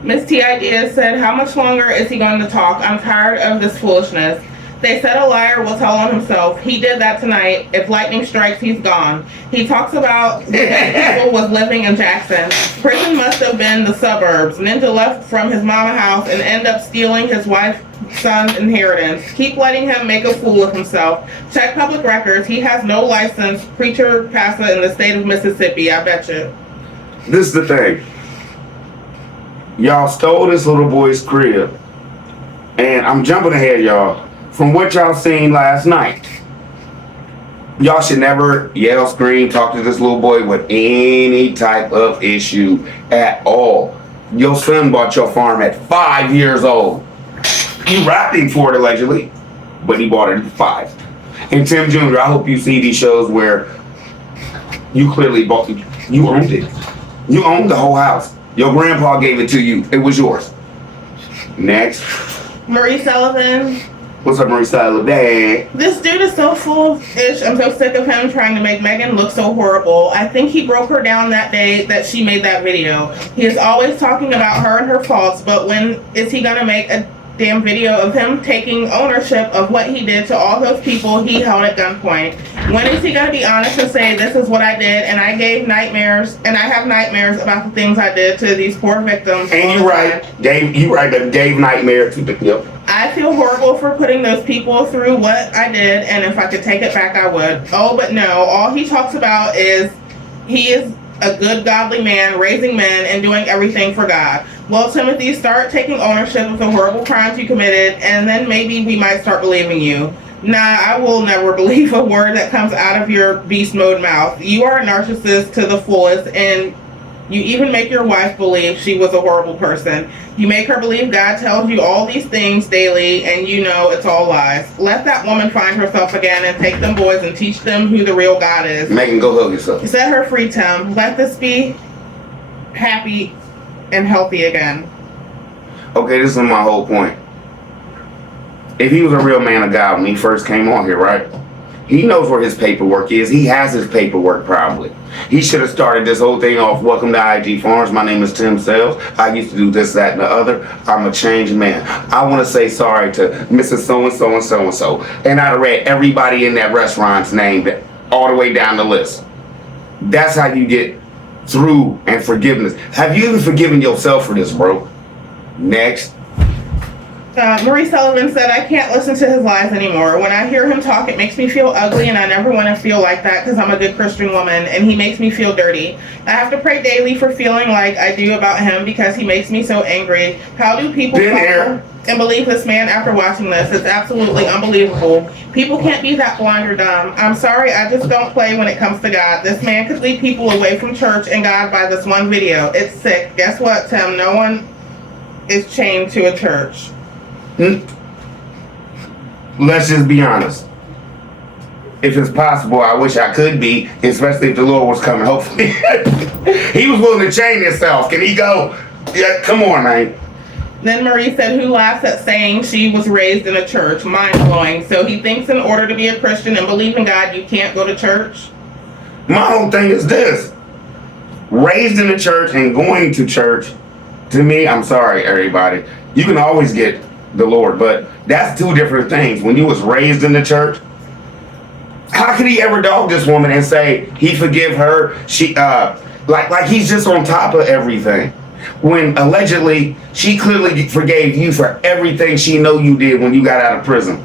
Miss T Idea said, how much longer is he going to talk? I'm tired of this foolishness. They said a liar will tell on himself. He did that tonight. If lightning strikes, he's gone. He talks about the people was living in Jackson. Prison must have been the suburbs. Ninja left from his mama house and ended up stealing his wife's son's inheritance. Keep letting him make a fool of himself. Check public records. He has no license. Preacher pastor in the state of Mississippi. I bet you. This is the thing. Y'all stole this little boy's crib. And I'm jumping ahead, y'all. From what y'all seen last night, y'all should never yell, scream, talk to this little boy with any type of issue at all. Your son bought your farm at 5 years old. You rapped him for it allegedly, but he bought it at 5. And Tim Jr., I hope you see these shows where you clearly bought it. You owned it. You owned the whole house. Your grandpa gave it to you. It was yours. Next. Marie Sullivan. What's up, Marie Sullivan? This dude is so foolish. I'm so sick of him trying to make Megan look so horrible. I think he broke her down that day that she made that video. He is always talking about her and her faults, but when is he gonna make a damn video of him taking ownership of what he did to all those people he held at gunpoint? When is he gonna be honest and say, this is what I did, and I gave nightmares, and I have nightmares about the things I did to these poor victims? And you're right. You right, that gave nightmare to the, yep. I feel horrible for putting those people through what I did, and if I could take it back, I would. Oh, but no, all he talks about is he is a good, godly man, raising men, and doing everything for God. Well, Timothy, start taking ownership of the horrible crimes you committed, and then maybe we might start believing you. Nah, I will never believe a word that comes out of your beast mode mouth. You are a narcissist to the fullest, and you even make your wife believe she was a horrible person. You make her believe God tells you all these things daily, and you know it's all lies. Let that woman find herself again and take them boys and teach them who the real God is. Megan, go hug yourself. Set her free, Tim. Let this be happy and healthy again. Okay, this is my whole point. If he was a real man of God when he first came on here, right? He knows where his paperwork is. He has his paperwork probably. He should have started this whole thing off. Welcome to IG Farms. My name is Tim Sales. I used to do this, that, and the other. I'm a changed man. I want to say sorry to Mrs. So-and-so and so-and-so. And I'd have read everybody in that restaurant's name all the way down the list. That's how you get through and forgiveness. Have you even forgiven yourself for this, bro? Next. Marie Sullivan said, I can't listen to his lies anymore. When I hear him talk, it makes me feel ugly, and I never want to feel like that because I'm a good Christian woman, and he makes me feel dirty. I have to pray daily for feeling like I do about him because he makes me so angry. How do people follow and believe this man after watching this? It's absolutely unbelievable. People can't be that blind or dumb. I'm sorry, I just don't play when it comes to God. This man could lead people away from church and God by this one video. It's sick. Guess what, Tim? No one is chained to a church. Let's just be honest. If it's possible, I wish I could be, especially if the Lord was coming, hopefully. He was willing to chain himself. Can he go? Yeah, come on, man. Then Marie said, who laughs at saying she was raised in a church? Mind-blowing. So he thinks in order to be a Christian and believe in God, you can't go to church? My whole thing is this. Raised in a church and going to church, to me, I'm sorry, everybody. You can always get the Lord, but that's two different things. When you was raised in the church, how could he ever dog this woman and say he forgive her? She like he's just on top of everything. When allegedly she clearly forgave you for everything she know you did when you got out of prison.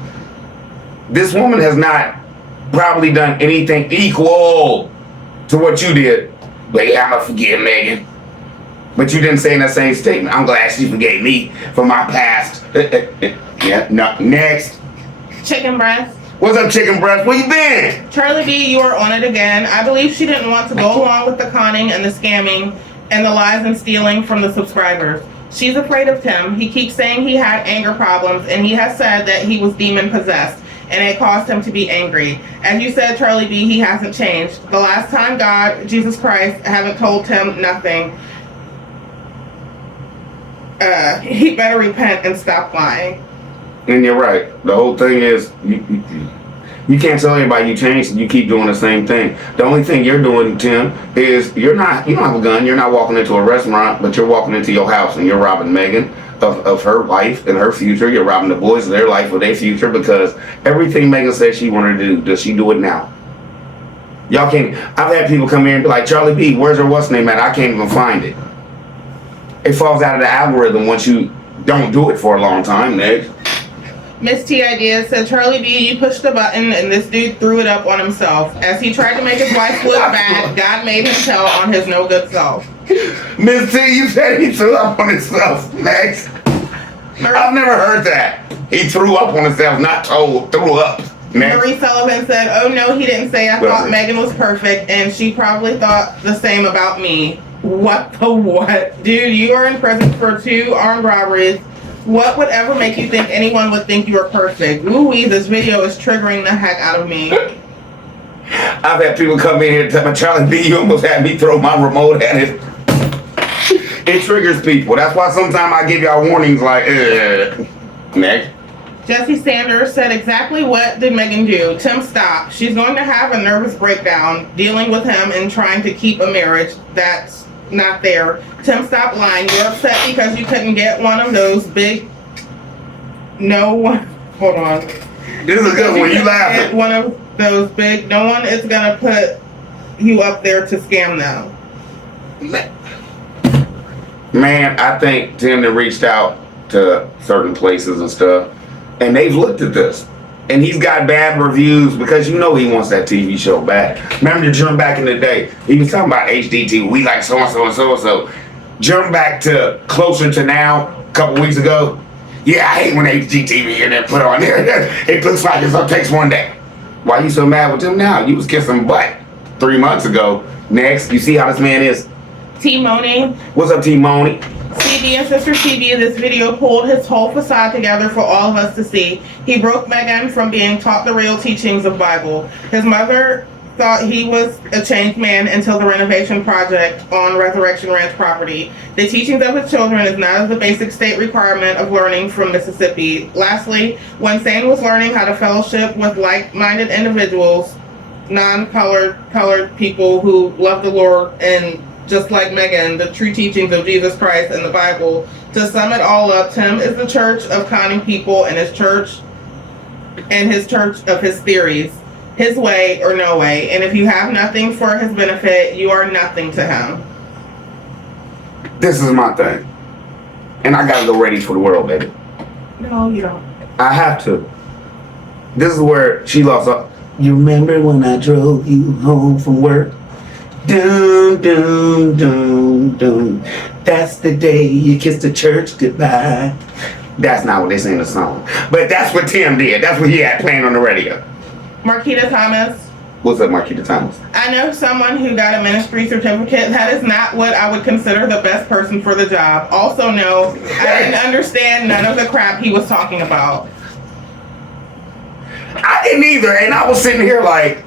This woman has not probably done anything equal to what you did. But yeah, I'ma forgive Megan. But you didn't say in that same statement, I'm glad she forgave me for my past. Yeah, no, next. Chicken breast. What's up, chicken breast? Where you been? Charlie B, you are on it again. I believe she didn't want to go along with the conning and the scamming and the lies and stealing from the subscribers. She's afraid of Tim. He keeps saying he had anger problems, and he has said that he was demon possessed, and it caused him to be angry. As you said, Charlie B, he hasn't changed. The last time God, Jesus Christ, haven't told him nothing. He better repent and stop lying. And you're right. The whole thing is, You can't tell everybody you changed and you keep doing the same thing. The only thing you're doing, Tim, is you don't have a gun, you're not walking into a restaurant, but you're walking into your house and you're robbing Megan of her life and her future. You're robbing the boys of their life or their future, because everything Megan said she wanted to do, does she do it now? Y'all can't. I've had people come in and be like, Charlie B, where's her what's name at? I can't even find it. It falls out of the algorithm once you don't do it for a long time, Nick. Miss T Ideas said, Charlie B, you pushed the button and this dude threw it up on himself. As he tried to make his wife look bad, God made him tell on his no good self. Miss T, you said he threw up on himself, Next. I've never heard that. He threw up on himself, not told, threw up. Next. Marie Sullivan said, oh no, he didn't say I thought Megan was perfect, and she probably thought the same about me. What the what? Dude, you are in prison for 2 armed robberies. What would ever make you think anyone would think you are perfect? Ooh-wee, this video is triggering the heck out of me. I've had people come in here and tell me, Charlie B, you almost had me throw my remote at it. It triggers people. That's why sometimes I give y'all warnings like, Next. Jesse Sanders said, exactly what did Megan do? Tim, stop. She's going to have a nervous breakdown dealing with him and trying to keep a marriage that's not there. Tim, stop lying. You're upset because you couldn't get one of those big... Hold on. This is a good one. You laughing. One of those big... No one is going to put you up there to scam them. Man, I think Tim that reached out to certain places and stuff, and they've looked at this, and he's got bad reviews because you know he wants that TV show back. Remember Jim back in the day, he was talking about HDTV, we like so and so and so and so. Jump back to closer to now, a couple weeks ago. Yeah, I hate when HGTV and then put on there. It looks like it takes one day. Why you so mad with him now? You was kissing butt 3 months ago. Next, you see how this man is? T-Moni. What's up, T-Moni? CB and Sister CB, this video pulled his whole facade together for all of us to see. He broke Megan from being taught the real teachings of Bible. His mother thought he was a changed man until the renovation project on Resurrection Ranch property. The teachings of his children is not the basic state requirement of learning from Mississippi. Lastly, when Sane was learning how to fellowship with like-minded individuals, non-colored people who love the Lord, and just like Megan, the true teachings of Jesus Christ and the Bible. To sum it all up, Tim is the church of conning people and his church of his theories. His way or no way. And if you have nothing for his benefit, you are nothing to him. This is my thing. And I gotta go ready for the world, baby. No, you don't. I have to. This is where she lost up. You remember when I drove you home from work? Doom, doom, doom, doom. That's the day you kissed the church goodbye. That's not what they sing in the song. But that's what Tim did. That's what he had playing on the radio. Marquita Thomas. What's up, Marquita Thomas? I know someone who got a ministry certificate. That is not what I would consider the best person for the job. Also, no, I didn't understand none of the crap he was talking about. I didn't either, and I was sitting here like,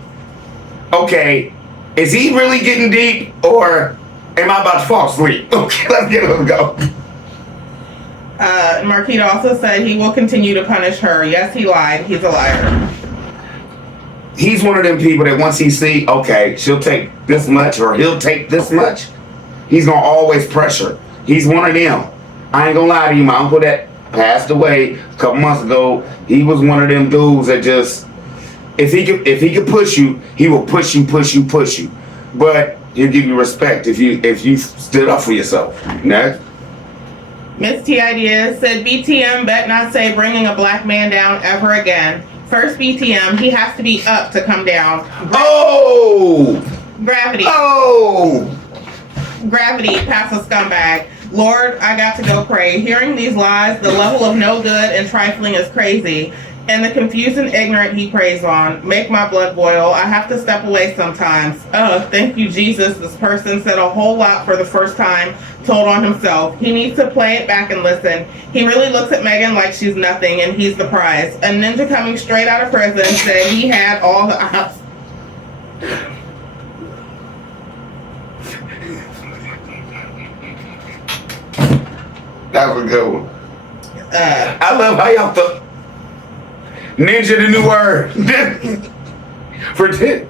okay, is he really getting deep, or am I about to fall asleep? Okay, let's go. Marquita also said he will continue to punish her. Yes, he lied. He's a liar. He's one of them people that once he see, okay, she'll take this much or he'll take this much, he's going to always pressure. He's one of them. I ain't going to lie to you, my uncle that passed away a couple months ago, he was one of them dudes that just, if he could push you, he will push you. But he'll give you respect if you stood up for yourself. Next. Miss T Ideas said BTM bet not say bringing a black man down ever again. First BTM, he has to be up to come down. Gravity. Gravity, pass a scumbag. Lord, I got to go pray. Hearing these lies, the level of no good and trifling is crazy. And the confused and ignorant he preys on. Make my blood boil. I have to step away sometimes. Oh, thank you, Jesus. This person said a whole lot for the first time, told on himself. He needs to play it back and listen. He really looks at Megan like she's nothing and he's the prize. A ninja coming straight out of prison said he had all the ops. That was a good one. I love how y'all thought. Ninja, the new word. For tip.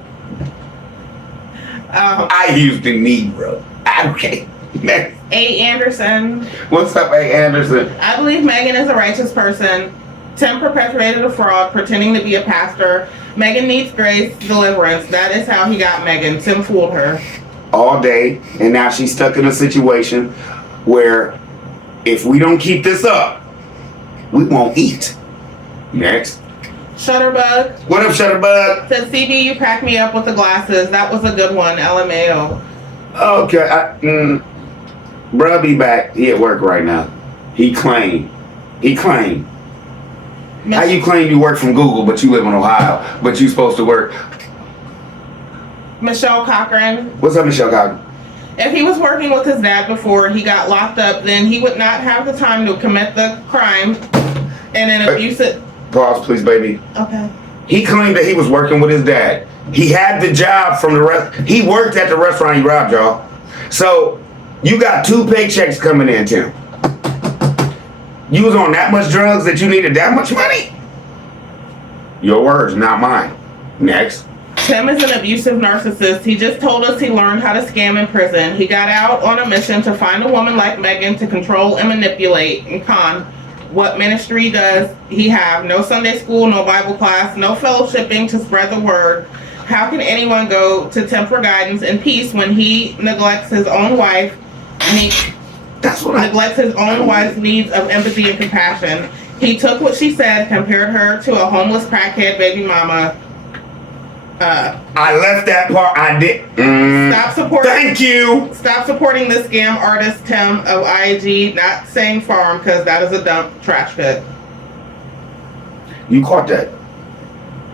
I used the Negro. Okay. Next. A. Anderson. What's up, A. Anderson? I believe Megan is a righteous person. Tim perpetuated a fraud, pretending to be a pastor. Megan needs grace, deliverance. That is how he got Megan. Tim fooled her. All day, and now she's stuck in a situation where if we don't keep this up, we won't eat. Next. Shutterbug. What up, Shutterbug? Said, CB, you cracked me up with the glasses. That was a good one. LMAO. Okay. Bruh be back. He at work right now. He claimed. How you claim you work from Google, but you live in Ohio, but you supposed to work? Michelle Cochran. What's up, Michelle Cochran? If he was working with his dad before he got locked up, then he would not have the time to commit the crime and an abusive... Pause, please, baby. Okay. He claimed that he was working with his dad. He had the job from the rest. He worked at the restaurant he robbed, y'all. So, you got 2 paychecks coming in, Tim. You was on that much drugs that you needed that much money? Your words, not mine. Next. Tim is an abusive narcissist. He just told us he learned how to scam in prison. He got out on a mission to find a woman like Megan to control and manipulate. And con, what ministry does he have? No Sunday school, no Bible class, no fellowshipping to spread the word. How can anyone go to Tim for guidance and peace when he neglects his own wife and he neglects his own wife's needs of empathy and compassion? He took what she said, compared her to a homeless crackhead baby mama. I left that part. I did. Stop supporting. Thank you. Stop supporting the scam artist Tim of IG. Not saying farm because that is a dump trash pit. You caught that.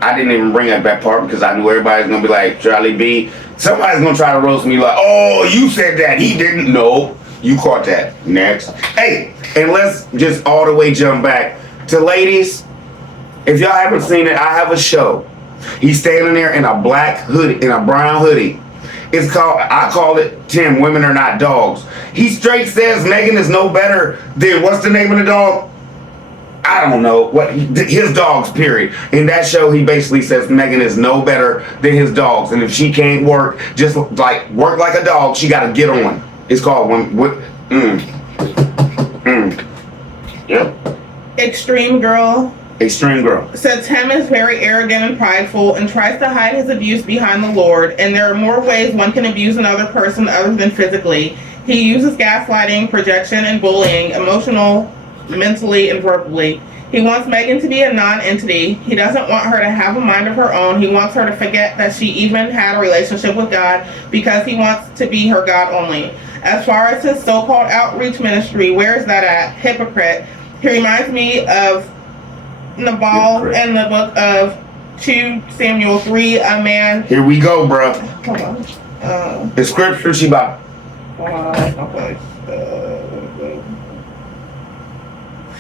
I didn't even bring up that part because I knew everybody's gonna be like, Charlie B. Somebody's gonna try to roast me like, oh, you said that. He didn't know. You caught that. Next. Hey, and let's just all the way jump back to ladies. If y'all haven't seen it, I have a show. He's standing there in a black hoodie, in a brown hoodie. It's called, I call it, Tim, Women Are Not Dogs. He straight says Megan is no better than, what's the name of the dog? I don't know. What his dogs, period. In that show, he basically says Megan is no better than his dogs. And if she can't work, just like work like a dog, she got to get on. It's called Yep. Extreme Girl. Extreme Girl. Said Tim is very arrogant and prideful and tries to hide his abuse behind the Lord. And there are more ways one can abuse another person other than physically. He uses gaslighting, projection, and bullying, emotional, mentally, and verbally. He wants Megan to be a non-entity. He doesn't want her to have a mind of her own. He wants her to forget that she even had a relationship with God because he wants to be her God only. As far as his so-called outreach ministry, where is that at? Hypocrite. He reminds me of Nabal in the book of 2 Samuel 3, a man. Here we go, bruh. Hold on. The scripture she about.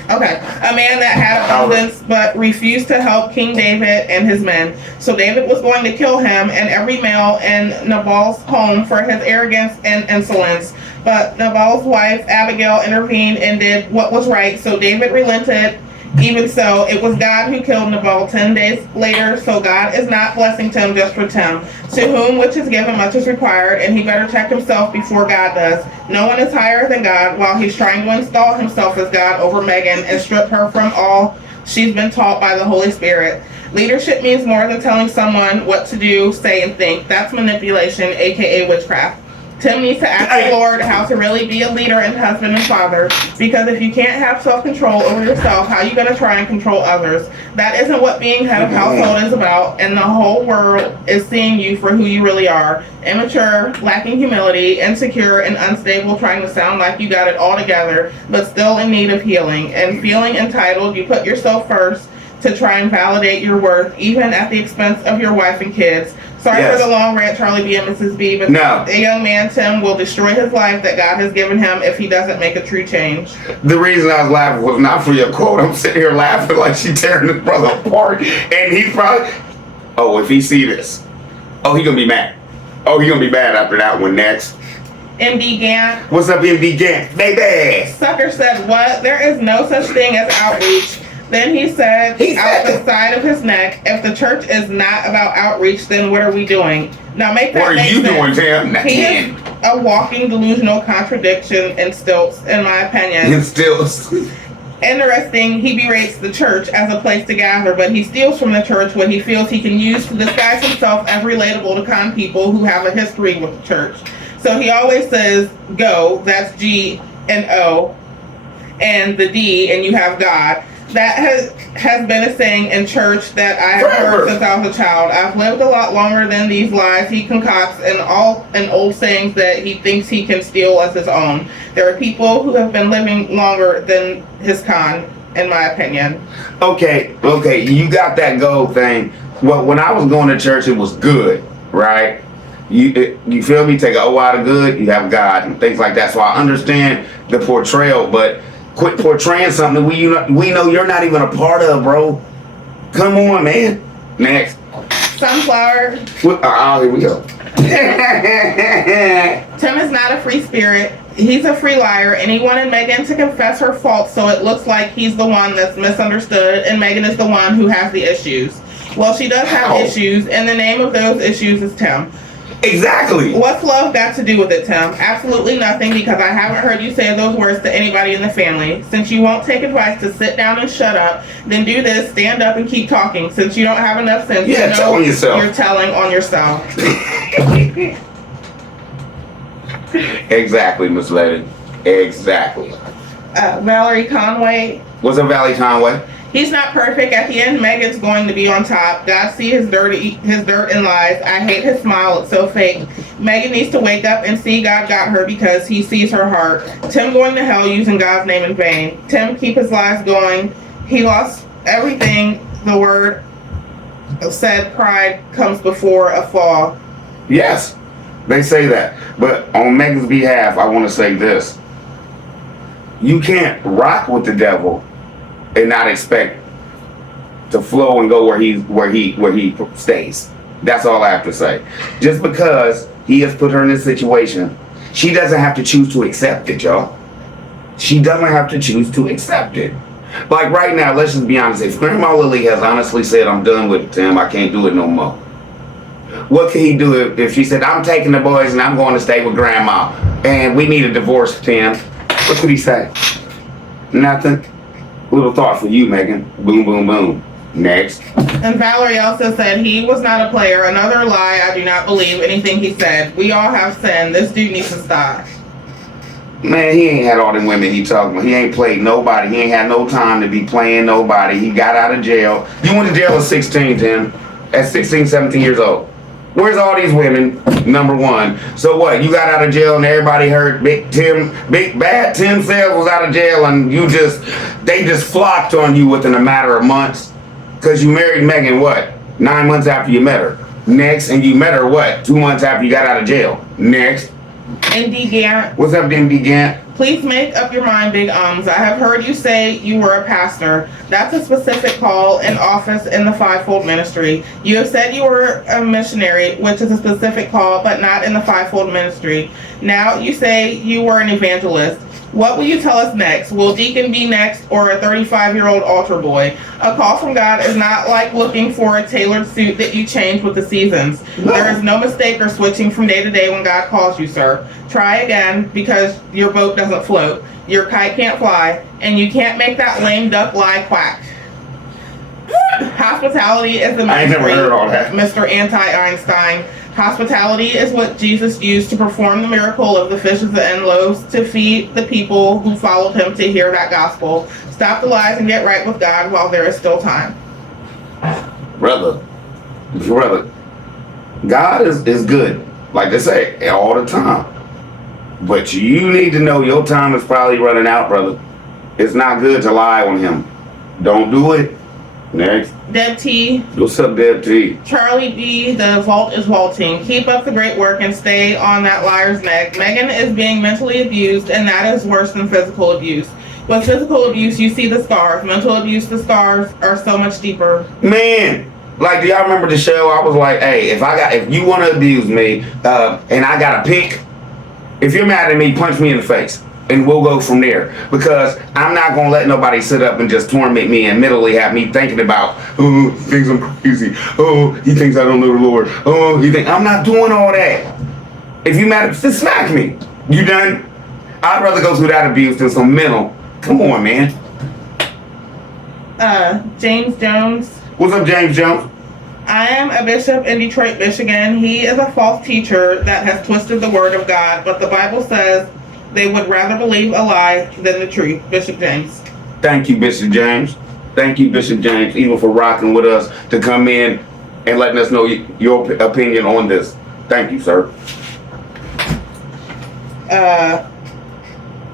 Okay, a man that had abundance but refused to help King David and his men. So David was going to kill him and every male in Nabal's home for his arrogance and insolence. But Nabal's wife Abigail intervened and did what was right. So David relented. Even so, it was God who killed Nabal 10 days later, so God is not blessing Tim just for Tim. To whom which is given, much is required, and he better check himself before God does. No one is higher than God while he's trying to install himself as God over Megan and strip her from all she's been taught by the Holy Spirit. Leadership means more than telling someone what to do, say, and think. That's manipulation, aka witchcraft. Tim needs to ask the Lord how to really be a leader and husband and father, because if you can't have self-control over yourself, how are you going to try and control others? That isn't what being head of household is about, and the whole world is seeing you for who you really are. Immature, lacking humility, insecure, and unstable, trying to sound like you got it all together, but still in need of healing. And feeling entitled, you put yourself first to try and validate your worth, even at the expense of your wife and kids. Sorry for the long rant, Charlie B and Mrs. B, but a young man, Tim, will destroy his life that God has given him if he doesn't make a true change. The reason I was laughing was not for your quote. I'm sitting here laughing like she tearing his brother apart. And he's probably, if he see this, he gonna be mad. He gonna be mad after that one. Next. MD Gant. What's up, MD Gant? Baby! Sucker said, what? There is no such thing as outreach. Then he said, He out said the side of his neck, if the church is not about outreach, then what are we doing? Now make that What are make you sense. doing, Tim? He is a walking delusional contradiction and stilts, in my opinion. And still. Interesting, he berates the church as a place to gather, but he steals from the church what he feels he can use to disguise himself as relatable to con people who have a history with the church. So he always says, go, that's G and O, and the D, and you have God. That has been a saying in church that I have heard since I was a child. I've lived a lot longer than these lies he concocts and old sayings that he thinks he can steal as his own. There are people who have been living longer than his con, in my opinion. Okay, you got that gold thing. Well, when I was going to church, it was good, right? You feel me? Take an O out of good, you have God and things like that. So I understand the portrayal, but quit portraying something we know you're not even a part of, bro. Come on, man. Next. Sunflower. Here we go. Tim is not a free spirit. He's a free liar, and he wanted Megan to confess her fault so it looks like he's the one that's misunderstood and Megan is the one who has the issues. Well, she does have issues, and the name of those issues is Tim. Exactly. What's love got to do with it, Tim? Absolutely nothing, because I haven't heard you say those words to anybody in the family. Since you won't take advice to sit down and shut up, then do this, stand up and keep talking. Since you don't have enough sense to know you're telling on yourself. Exactly, Miss Letty. Exactly. Valerie Conway. What's up, Valerie Conway? He's not perfect. At the end, Megan's going to be on top. God see his dirt and lies. I hate his smile. It's so fake. Megan needs to wake up and see God got her because he sees her heart. Tim going to hell using God's name in vain. Tim keep his lies going. He lost everything. The word said pride comes before a fall. Yes, they say that. But on Megan's behalf, I want to say this. You can't rock with the devil and not expect to flow and go where he stays. That's all I have to say. Just because he has put her in this situation, she doesn't have to choose to accept it, y'all. She doesn't have to choose to accept it. Like right now, let's just be honest. If Grandma Lily has honestly said, I'm done with Tim, I can't do it no more. What can he do if she said, I'm taking the boys and I'm going to stay with Grandma and we need a divorce, Tim? What could he say? Nothing. Little thought for you, Megan. Boom, boom, boom. Next. And Valerie also said he was not a player. Another lie. I do not believe anything he said. We all have sin. This dude needs to stop. Man, he ain't had all them women he talking about. He ain't played nobody. He ain't had no time to be playing nobody. He got out of jail. You went to jail at 16, Tim. At 16, 17 years old. Where's all these women? Number one. So what? You got out of jail and everybody heard Big Bad Tim Sales was out of jail and they just flocked on you within a matter of months. Cause you married Megan what? 9 months after you met her. Next, and you met her what? 2 months after you got out of jail. Next. ND Gant. What's up, ND Gant? Please make up your mind, big ums. I have heard you say you were a pastor. That's a specific call and office in the fivefold ministry. You have said you were a missionary, which is a specific call, but not in the fivefold ministry. Now you say you were an evangelist. What will you tell us next? Will deacon be next or a 35-year-old altar boy? A call from God is not like looking for a tailored suit that you change with the seasons. No. There is no mistake or switching from day to day when God calls you, sir. Try again because your boat doesn't float, your kite can't fly, and you can't make that lame duck lie quack. Hospitality is the ministry, I ain't never heard all that. Mr. Anti-Einstein. Hospitality is what Jesus used to perform the miracle of the fishes and loaves to feed the people who followed him to hear that gospel. Stop the lies and get right with God while there is still time. Brother, God is good, like they say, all the time. But you need to know your time is probably running out, brother. It's not good to lie on him. Don't do it. Next. Deb T. What's up, Deb T? Charlie B. The vault is vaulting. Keep up the great work and stay on that liar's neck. Megan is being mentally abused, and that is worse than physical abuse. With physical abuse, you see the scars. Mental abuse, the scars are so much deeper. Man, like, do y'all remember the show? I was like, hey, if you want to abuse me, and I got to pick, if you're mad at me, punch me in the face. And we'll go from there, because I'm not gonna let nobody sit up and just torment me and mentally have me thinking about, oh, he thinks I'm crazy. Oh, he thinks I don't know the Lord. Oh, I'm not doing all that. If you mad, just smack me. You done? I'd rather go through that abuse than some mental. Come on, man. James Jones. What's up, James Jones? I am a bishop in Detroit, Michigan. He is a false teacher that has twisted the word of God, but the Bible says they would rather believe a lie than the truth. Bishop James. Thank you, Bishop James. Thank you, Bishop James, even for rocking with us to come in and letting us know your opinion on this. Thank you, sir.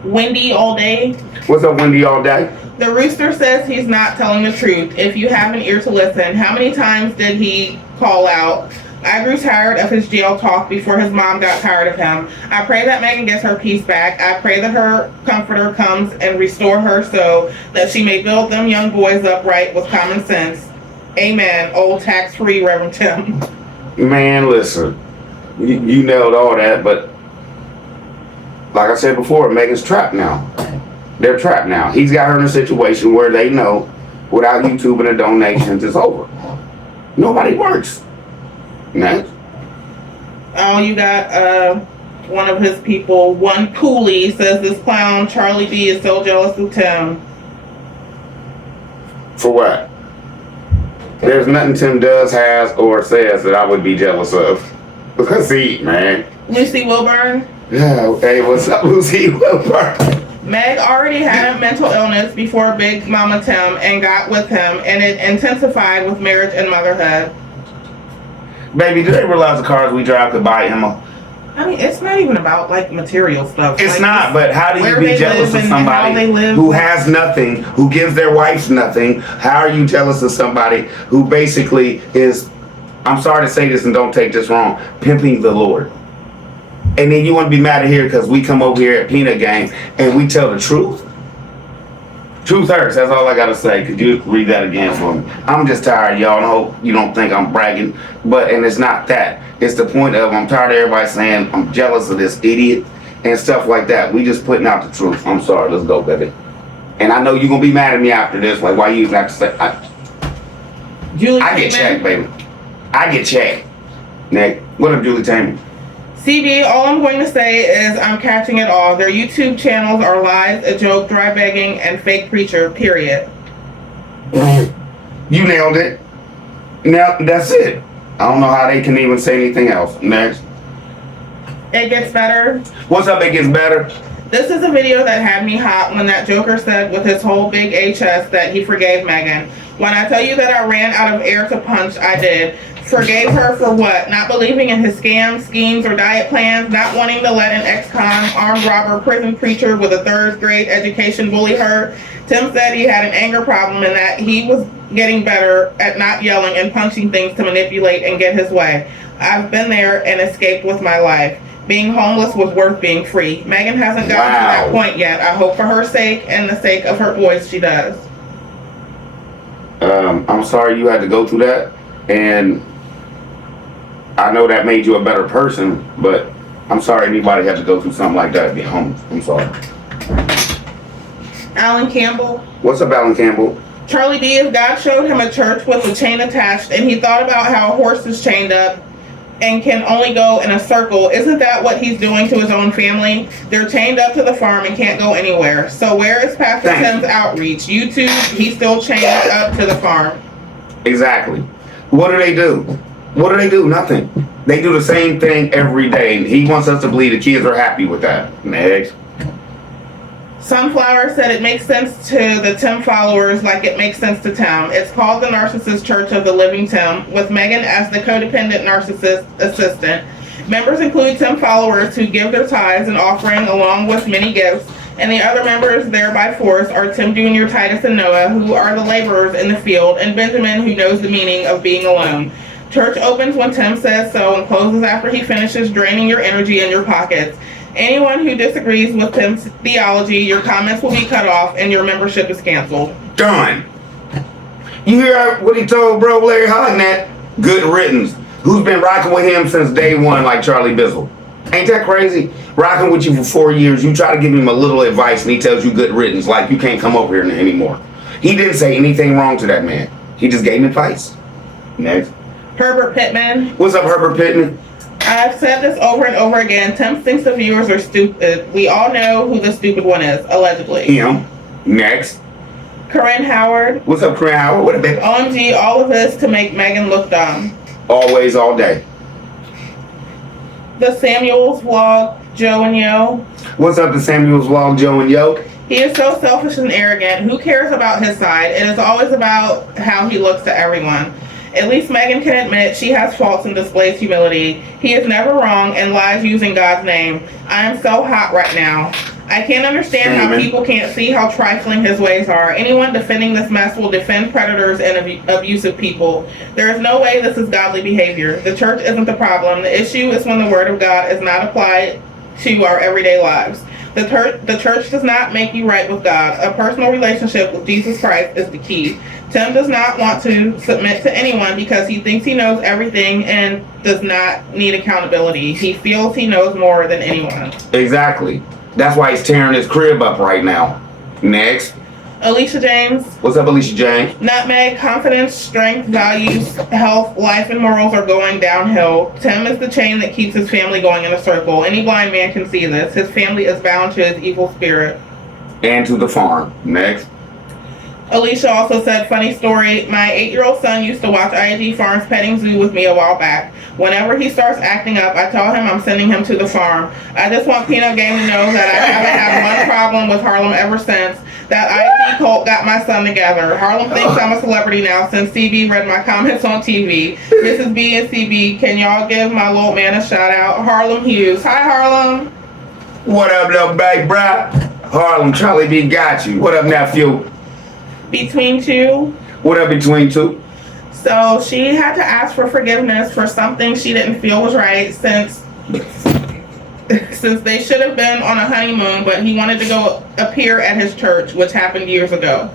Wendy all day. What's up, Wendy all day? The rooster says he's not telling the truth. If you have an ear to listen, how many times did he call out? I grew tired of his jail talk before his mom got tired of him. I pray that Megan gets her peace back. I pray that her comforter comes and restore her so that she may build them young boys upright with common sense. Amen. Old tax-free Reverend Tim. Man, listen. You nailed all that, but like I said before, Megan's trapped now. They're trapped now. He's got her in a situation where they know without YouTube and the donations, it's over. Nobody works. Next. Oh, you got one of his people, one Cooley, says this clown Charlie D is so jealous of Tim. For what? There's nothing Tim does, has, or says that I would be jealous of. Let's see, man. Lucy Wilburn. Yeah, hey, what's up, Lucy Wilburn? Meg already had a mental illness before Big Mama Tim and got with him, and it intensified with marriage and motherhood. Baby, do they realize the cars we drive could buy him? I mean, it's not even about like material stuff. It's like, not, but how do you where be they jealous live of and how somebody they live. who has nothing, who gives their wife nothing? How are you jealous of somebody who basically is, I'm sorry to say this and don't take this wrong, pimping the Lord? And then you want to be mad at here because we come over here at Peanut Gang and we tell the truth? Truth hurts, that's all I gotta say. Could you read that again for me? I'm just tired, y'all, and I hope you don't think I'm bragging, and it's not that. It's the point of I'm tired of everybody saying I'm jealous of this idiot and stuff like that. We just putting out the truth. I'm sorry, let's go, baby. And I know you're gonna be mad at me after this, like why you even have to say, Julie I get Taymor. checked, baby. I get checked. Nick, what up, Julie Taymor? CB, all I'm going to say is I'm catching it all. Their YouTube channels are lies, a joke, dry begging, and fake preacher, period. You nailed it. Now, that's it. I don't know how they can even say anything else. Next. It gets better. What's up, it gets better? This is a video that had me hot when that Joker said with his whole big HS that he forgave Megan. When I tell you that I ran out of air to punch, I did. Forgave her for what? Not believing in his scams, schemes, or diet plans, not wanting to let an ex-con, armed robber, prison preacher with a third grade education bully her. Tim said he had an anger problem and that he was getting better at not yelling and punching things to manipulate and get his way. I've been there and escaped with my life. Being homeless was worth being free. Megan hasn't gotten to that point yet. I hope for her sake and the sake of her boys she does. I'm sorry you had to go through that, and I know that made you a better person, but I'm sorry anybody had to go through something like that to be homeless. I'm sorry. Alan Campbell. What's up, Alan Campbell? Charlie D, if God showed him a church with a chain attached and he thought about how a horse is chained up and can only go in a circle, isn't that what he's doing to his own family? They're chained up to the farm and can't go anywhere. So where is Pastor Tim's outreach? YouTube, he's still chained up to the farm. Exactly. What do they do? What do they do? Nothing. They do the same thing every day. He wants us to believe the kids are happy with that. Next. Sunflower said it makes sense to the Tim followers like it makes sense to Tim. It's called the Narcissist Church of the Living Tim, with Megan as the codependent narcissist assistant. Members include Tim followers who give their tithes and offering along with many gifts, and the other members there by force are Tim Jr., Titus, and Noah, who are the laborers in the field, and Benjamin, who knows the meaning of being alone. Church opens when Tim says so and closes after he finishes draining your energy in your pockets. Anyone who disagrees with Tim's theology, your comments will be cut off and your membership is canceled. Done. You hear what he told bro Larry Hodnett? Good riddance. Who's been rocking with him since day one like Charlie Bizzle. Ain't that crazy? rocking with you for 4 years. You try to give him a little advice and he tells you good riddance, like you can't come over here anymore. He didn't say anything wrong to that man. He just gave him advice. Next. Herbert Pittman. What's up, Herbert Pittman? I've said this over and over again. Tim thinks the viewers are stupid. We all know who the stupid one is, allegedly. Him. Next. Corinne Howard. What's up, Corinne Howard? What a baby. OMG, all of this to make Megan look dumb. Always, all day. The Samuels vlog, Joe and Yo. What's up, the Samuels vlog, Joe and Yo? He is so selfish and arrogant. Who cares about his side? It is always about how he looks to everyone. At least Megan can admit she has faults and displays humility. He is never wrong and lies using God's name. I am so hot right now. I can't understand how people can't see how trifling his ways are. Anyone defending this mess will defend predators and abusive people. There is no way this is godly behavior. The church isn't the problem. The issue is when the word of God is not applied to our everyday lives. The church does not make you right with God. A personal relationship with Jesus Christ is the key. Tim does not want to submit to anyone because he thinks he knows everything and does not need accountability. He feels he knows more than anyone. Exactly. That's why he's tearing his crib up right now. Next. Alicia James. What's up, Alicia James? Nutmeg, confidence, strength, values, health, life, and morals are going downhill. Tim is the chain that keeps his family going in a circle. Any blind man can see this. His family is bound to his evil spirit. And to the farm. Next. Alicia also said, funny story, my 8-year-old son used to watch IG Farms Petting Zoo with me a while back. Whenever he starts acting up, I tell him I'm sending him to the farm. I just want Peanut Game to know that I haven't had one problem with Harlem ever since. That IG cult got my son together. Harlem thinks I'm a celebrity now since CB read my comments on TV. This is B and CB. Can y'all give my little man a shout out? Harlem Hughes. Hi, Harlem. What up, little big bruh? Harlem, Charlie B got you. What up, nephew? Between two. What up, between two? So she had to ask for forgiveness for something she didn't feel was right since they should have been on a honeymoon, but he wanted to go appear at his church, which happened years ago.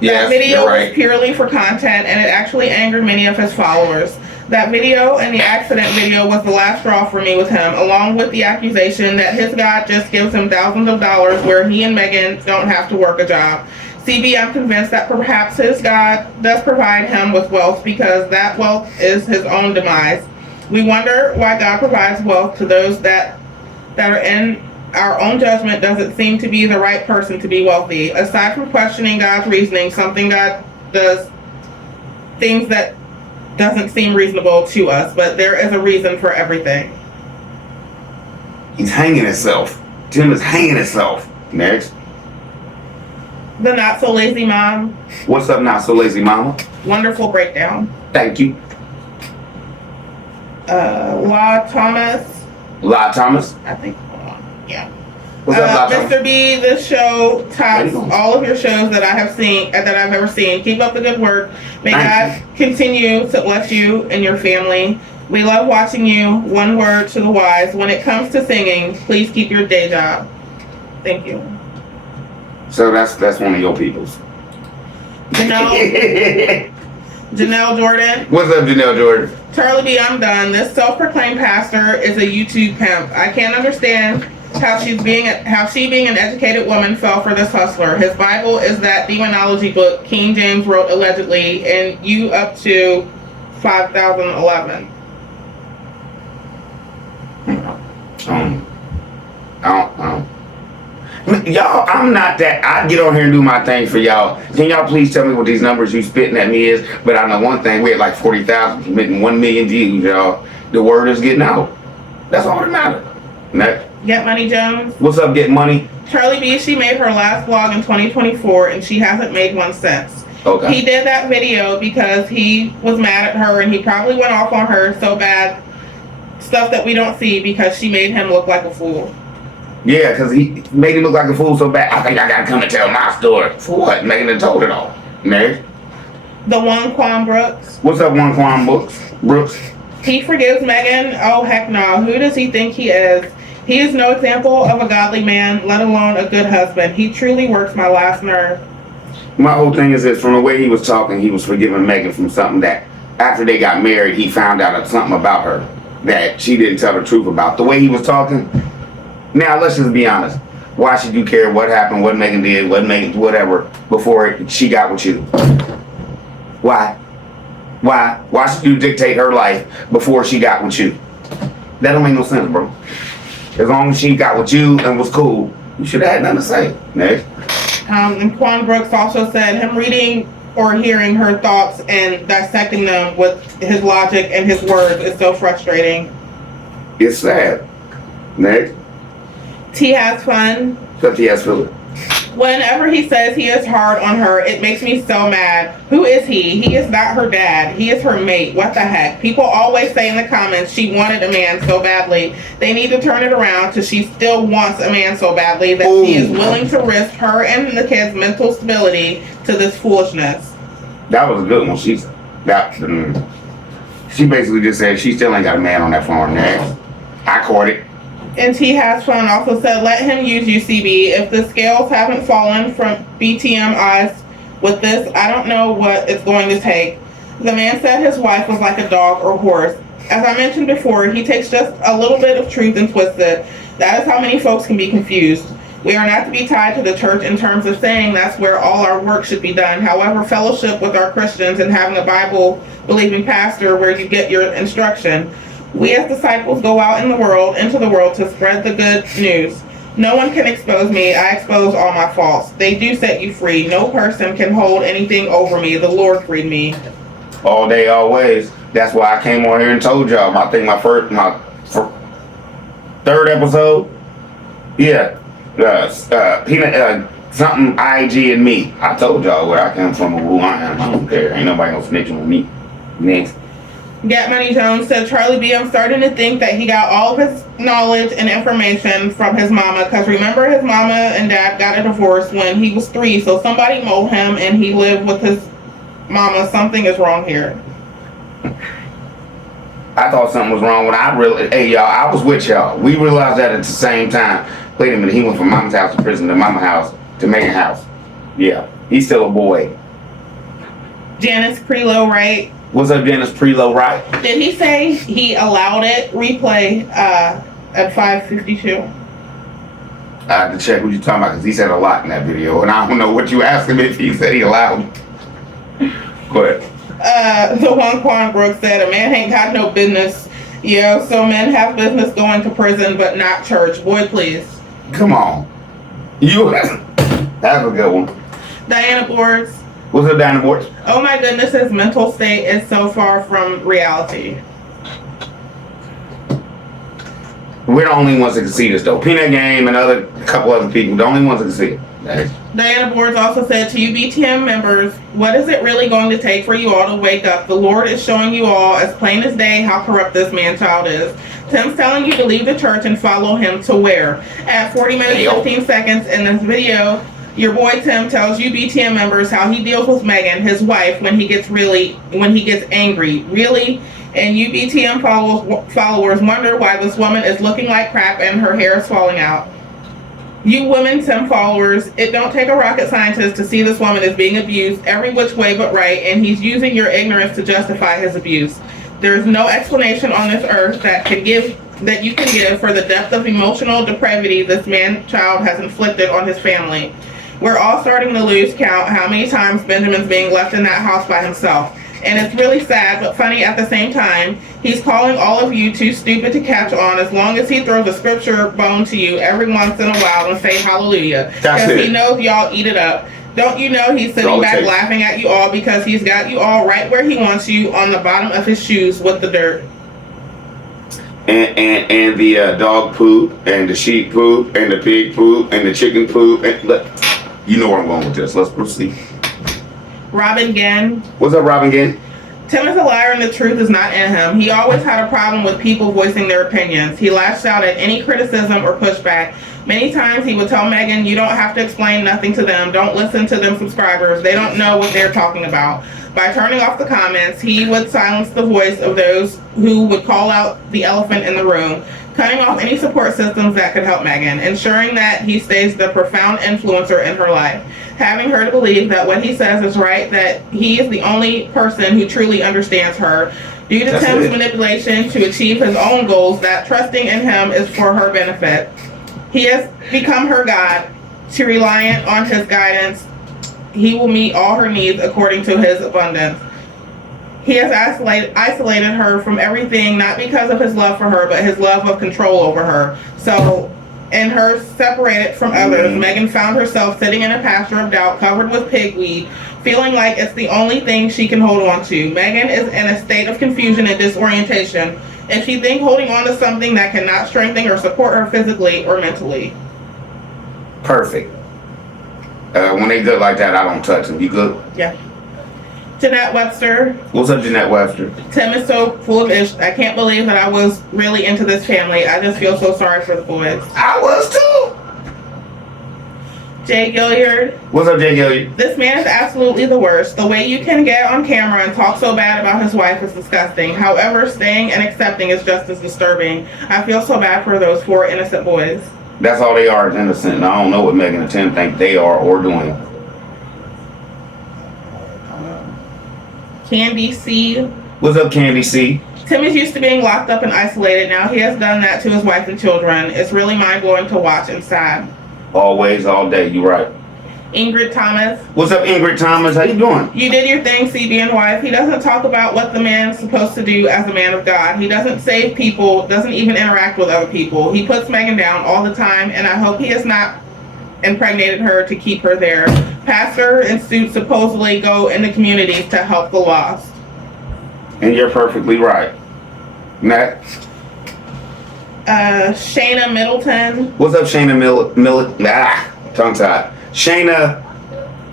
Yes, that video right. was purely for content, and it actually angered many of his followers. That video and the accident video was the last straw for me with him, along with the accusation that his God just gives him thousands of dollars where he and Megan don't have to work a job. CB, I'm convinced that perhaps his God does provide him with wealth because that wealth is his own demise. We wonder why God provides wealth to those that are in our own judgment doesn't seem to be the right person to be wealthy. Aside from questioning God's reasoning, something God does things that doesn't seem reasonable to us, but there is a reason for everything. He's hanging himself. Tim is hanging himself. Next. The Not So Lazy Mom. What's up, Not So Lazy Mama? Wonderful breakdown. Thank you. La Thomas. La Thomas. I think. Yeah. What's up, La Thomas? Mr. B, this show tops all of your shows that I have seen, that I've ever seen. Keep up the good work. May God continue to bless you and your family. We love watching you. One word to the wise. When it comes to singing, please keep your day job. Thank you. So that's one of your peoples. Janelle Jordan. What's up, Janelle Jordan? Charlie B, I'm done. This self-proclaimed pastor is a YouTube pimp. I can't understand how she being an educated woman fell for this hustler. His Bible is that demonology book King James wrote allegedly, and you up to 5011. Y'all, I'm not that. I get on here and do my thing for y'all. Can y'all please tell me what these numbers you spitting at me is? But I know one thing, we had like 40,000, hitting 1 million views, y'all. The word is getting out. That's all that matters. Next. Get Money Jones. What's up, Get Money? Charlie B, she made her last vlog in 2024 and she hasn't made one since. Okay. He did that video because he was mad at her and he probably went off on her so bad. Stuff that we don't see because she made him look like a fool. Yeah, because he made him look like a fool so bad. I think I gotta come and tell my story. For what? Megan done told it all. Next. The one Quan Brooks. What's up, one Quan Brooks? He forgives Megan? Oh, heck no. Who does he think he is? He is no example of a godly man, let alone a good husband. He truly works my last nerve. My whole thing is this, from the way he was talking, he was forgiving Megan from something that after they got married, he found out something about her that she didn't tell the truth about. The way he was talking, Now let's just be honest. Why should you care what happened, what Megan did, what Megan, whatever, before she got with you? Why? Why should you dictate her life before she got with you? That don't make no sense, bro. As long as she got with you and was cool, you should have had nothing to say. Next. And Quan Brooks also said him reading or hearing her thoughts and dissecting them with his logic and his words is so frustrating. It's sad. Next. T has fun. Except he has Philip. Whenever he says he is hard on her, it makes me so mad. Who is he? He is not her dad. He is her mate. What the heck? People always say in the comments she wanted a man so badly. They need to turn it around because she still wants a man so badly that she is willing to risk her and the kids' mental stability to this foolishness. That was a good one. She basically just said she still ain't got a man on that farm. Next. I caught it. And T has fun also said, let him use you, CB. If the scales haven't fallen from BTM eyes with this, I don't know what it's going to take. The man said his wife was like a dog or horse. As I mentioned before, he takes just a little bit of truth and twists it. That is how many folks can be confused. We are not to be tied to the church in terms of saying that's where all our work should be done. However, fellowship with our Christians and having a Bible-believing pastor where you get your instruction. We as disciples go out into the world to spread the good news. No one can expose me. I expose all my faults. They do set you free. No person can hold anything over me. The Lord freed me. All day, always. That's why I came on here and told y'all. I think my third episode. Yeah. Peanut, something IG and me. I told y'all where I come from and who I am. I don't care. Ain't nobody gonna snitch on me. Next. Get Money Jones said, Charlie B, I'm starting to think that he got all of his knowledge and information from his mama. Because remember, his mama and dad got a divorce when he was 3. So somebody mold him and he lived with his mama. Something is wrong here. I thought something was wrong when I was with y'all. We realized that at the same time. Wait a minute, he went from mama's house to prison to mama's house to Megan's house. Yeah, he's still a boy. Janice Prelow, right? What's up, Janice Prelow, right? Did he say he allowed it? Replay at 5:52. I have to check what you're talking about because he said a lot in that video, and I don't know what you asked him if he said he allowed. Go ahead. The one Quan Brooks said, a man ain't got no business. Yeah, so men have business going to prison, but not church. Boy, please. Come on. That's a good one. Diana Boards. What's up, Diana Boards? Oh my goodness, his mental state is so far from reality. We're the only ones that can see this, though. Peanut Game and a couple other people, the only ones that can see it. Nice. Diana Boards also said to you BTM members, what is it really going to take for you all to wake up? The Lord is showing you all as plain as day how corrupt this man-child is. Tim's telling you to leave the church and follow him to where? At 40 minutes, 15 seconds in this video, your boy Tim tells you BTM members how he deals with Megan, his wife, when he gets angry. Really? And you BTM followers wonder why this woman is looking like crap and her hair is falling out. You women Tim followers, it don't take a rocket scientist to see this woman is being abused every which way but right, and he's using your ignorance to justify his abuse. There's no explanation on this earth that you can give for the depth of emotional depravity this man-child has inflicted on his family. We're all starting to lose count how many times Benjamin's being left in that house by himself. And it's really sad but funny at the same time. He's calling all of you too stupid to catch on as long as he throws a scripture bone to you every once in a while and say hallelujah. Because he knows y'all eat it up. Don't you know he's sitting back laughing at you all because he's got you all right where he wants you on the bottom of his shoes with the dirt. And the dog poop and the sheep poop and the pig poop and the chicken poop. And look, you know where I'm going with this. Let's proceed. Robin Gann. What's up, Robin Gann? Tim is a liar and the truth is not in him. He always had a problem with people voicing their opinions. He lashed out at any criticism or pushback. Many times he would tell Megan, you don't have to explain nothing to them. Don't listen to them subscribers. They don't know what they're talking about. By turning off the comments, he would silence the voice of those who would call out the elephant in the room, cutting off any support systems that could help Megan, ensuring that he stays the profound influencer in her life, having her to believe that what he says is right, that he is the only person who truly understands her. Due to Tim's manipulation to achieve his own goals, that trusting in him is for her benefit. He has become her God. She reliant on his guidance. He will meet all her needs according to his abundance. He has isolated her from everything, not because of his love for her, but his love of control over her. So, in her separated from others, Megan found herself sitting in a pasture of doubt covered with pigweed, feeling like it's the only thing she can hold on to. Megan is in a state of confusion and disorientation, and she thinks holding on to something that cannot strengthen or support her physically or mentally. Perfect. When they good like that, I don't touch them. You good? Yeah. Jeanette Webster. What's up, Jeanette Webster? Tim is so full of ish. I can't believe that I was really into this family. I just feel so sorry for the boys. I was too. Jay Gilliard. What's up, Jay Gilliard? This man is absolutely the worst. The way you can get on camera and talk so bad about his wife is disgusting. However, staying and accepting is just as disturbing. I feel so bad for those 4 innocent boys. That's all they are, is innocent. And I don't know what Megan and Tim think they are or doing. Candy C. What's up, Candy C? Tim is used to being locked up and isolated. Now he has done that to his wife and children. It's really mind-blowing to watch and sad. Always, all day. You right. Ingrid Thomas. What's up, Ingrid Thomas? How you doing? You did your thing, CB and wife. He doesn't talk about what the man's supposed to do as a man of God. He doesn't save people, doesn't even interact with other people. He puts Megan down all the time, and I hope he has not impregnated her to keep her there. Pastor and suits supposedly go into communities to help the lost. And you're perfectly right. Next. Shayna Middleton. What's up, Shayna tongue tied. Shayna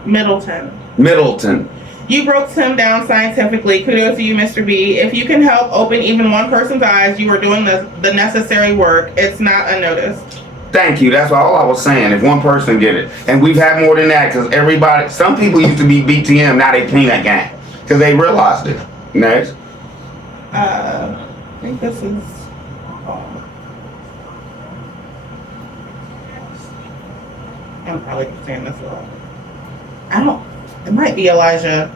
Middleton. You broke Tim down scientifically. Kudos to you, Mr. B. If you can help open even one person's eyes, you are doing the necessary work. It's not unnoticed. Thank you. That's all I was saying. If one person get it. And we've had more than that because everybody, some people used to be BTM, now they Peanut Gang because they realized it. Next. I think this is... I'm probably saying this wrong. It might be Elijah,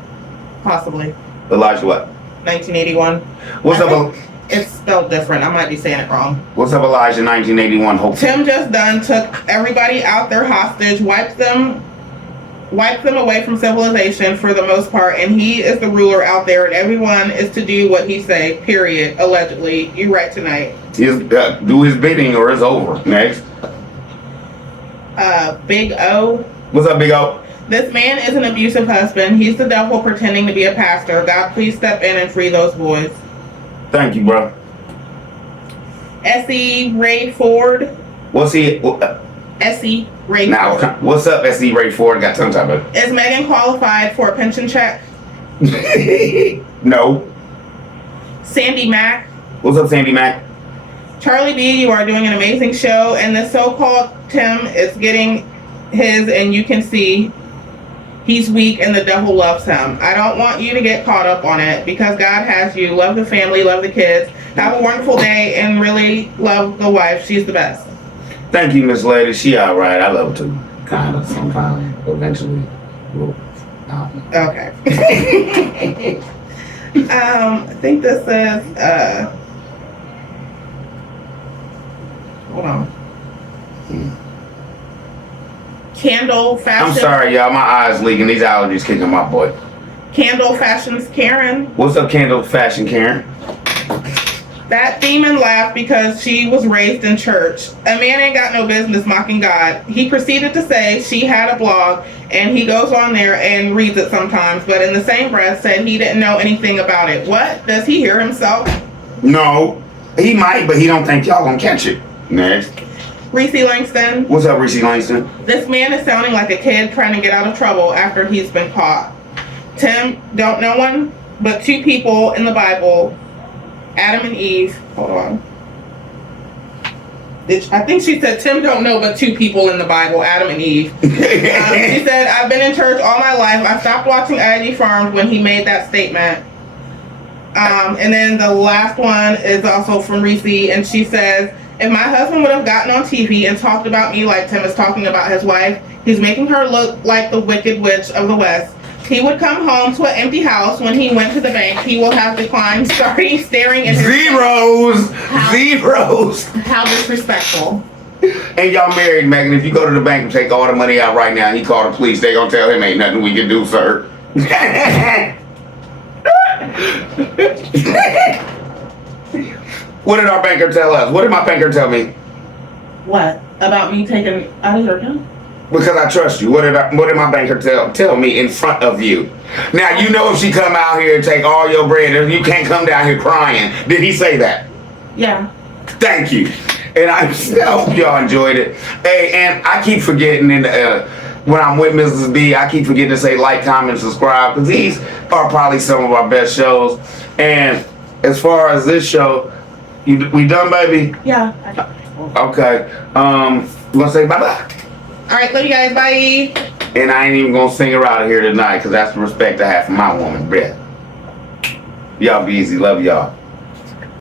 possibly. Elijah what? 1981. What's up? It's spelled different. I might be saying it wrong. What's up, Elijah? 1981. Hopefully. Tim just done took everybody out their hostage, wiped them away from civilization for the most part, and he is the ruler out there, and everyone is to do what he say. Period. Allegedly. You right tonight. Do his bidding or it's over. Next. Big O. What's up, Big O? This man is an abusive husband. He's the devil pretending to be a pastor. God, please step in and free those boys. Thank you, bro. S.E. Ray Ford. What's he? S.E. Ray now, Ford. What's up, S.E. Ray Ford? Got tongue tied, buddy. Is Megan qualified for a pension check? No. Sandy Mack. What's up, Sandy Mack? Charlie B, you are doing an amazing show, and the so-called Tim is getting his, and you can see he's weak and the devil loves him. I don't want you to get caught up on it because God has you. Love the family, love the kids. Have a wonderful day and really love the wife. She's the best. Thank you, Miss Lady. She all right. I love her too. Kind of, sometimes. Eventually. Okay. I think this is, hold on. Candle Fashion. I'm sorry, y'all. My eyes leaking. These allergies kicking my butt. Candle Fashion's Karen. What's up, Candle Fashion Karen? That demon laughed because she was raised in church. A man ain't got no business mocking God. He proceeded to say she had a blog, and he goes on there and reads it sometimes, but in the same breath said he didn't know anything about it. What? Does he hear himself? No. He might, but he don't think y'all gonna catch it. Next. Reese Langston. What's up, Reese Langston? This man is sounding like a kid trying to get out of trouble after he's been caught. Tim, don't know one but 2 people in the Bible, Adam and Eve. Hold on. I think she said Tim don't know but 2 people in the Bible, Adam and Eve. She said, I've been in church all my life. I stopped watching IG Farms when he made that statement. And then the last one is also from Reese, and she says, if my husband would have gotten on TV and talked about me like Tim is talking about his wife, he's making her look like the Wicked Witch of the West. He would come home to an empty house. When he went to the bank, he will have declined, staring at his Zeros! Zeros! How disrespectful. And y'all married, Megan. If you go to the bank and take all the money out right now and he call the police, they gonna tell him ain't nothing we can do, sir. What did our banker tell us? What did my banker tell me? What? About me taking out of your account? Because I trust you. What did my banker tell me in front of you? Now you know if she come out here and take all your bread, you can't come down here crying. Did he say that? Yeah. Thank you. And I hope y'all enjoyed it. Hey, and I keep forgetting when I'm with Mrs. B, I keep forgetting to say like, comment, subscribe, because these are probably some of our best shows. And as far as this show, we done, baby? Yeah. Okay. You want to say bye-bye? All right, love you guys. Bye. And I ain't even going to sing her out of here tonight, because that's the respect I have for my woman, Brett. Y'all be easy. Love y'all.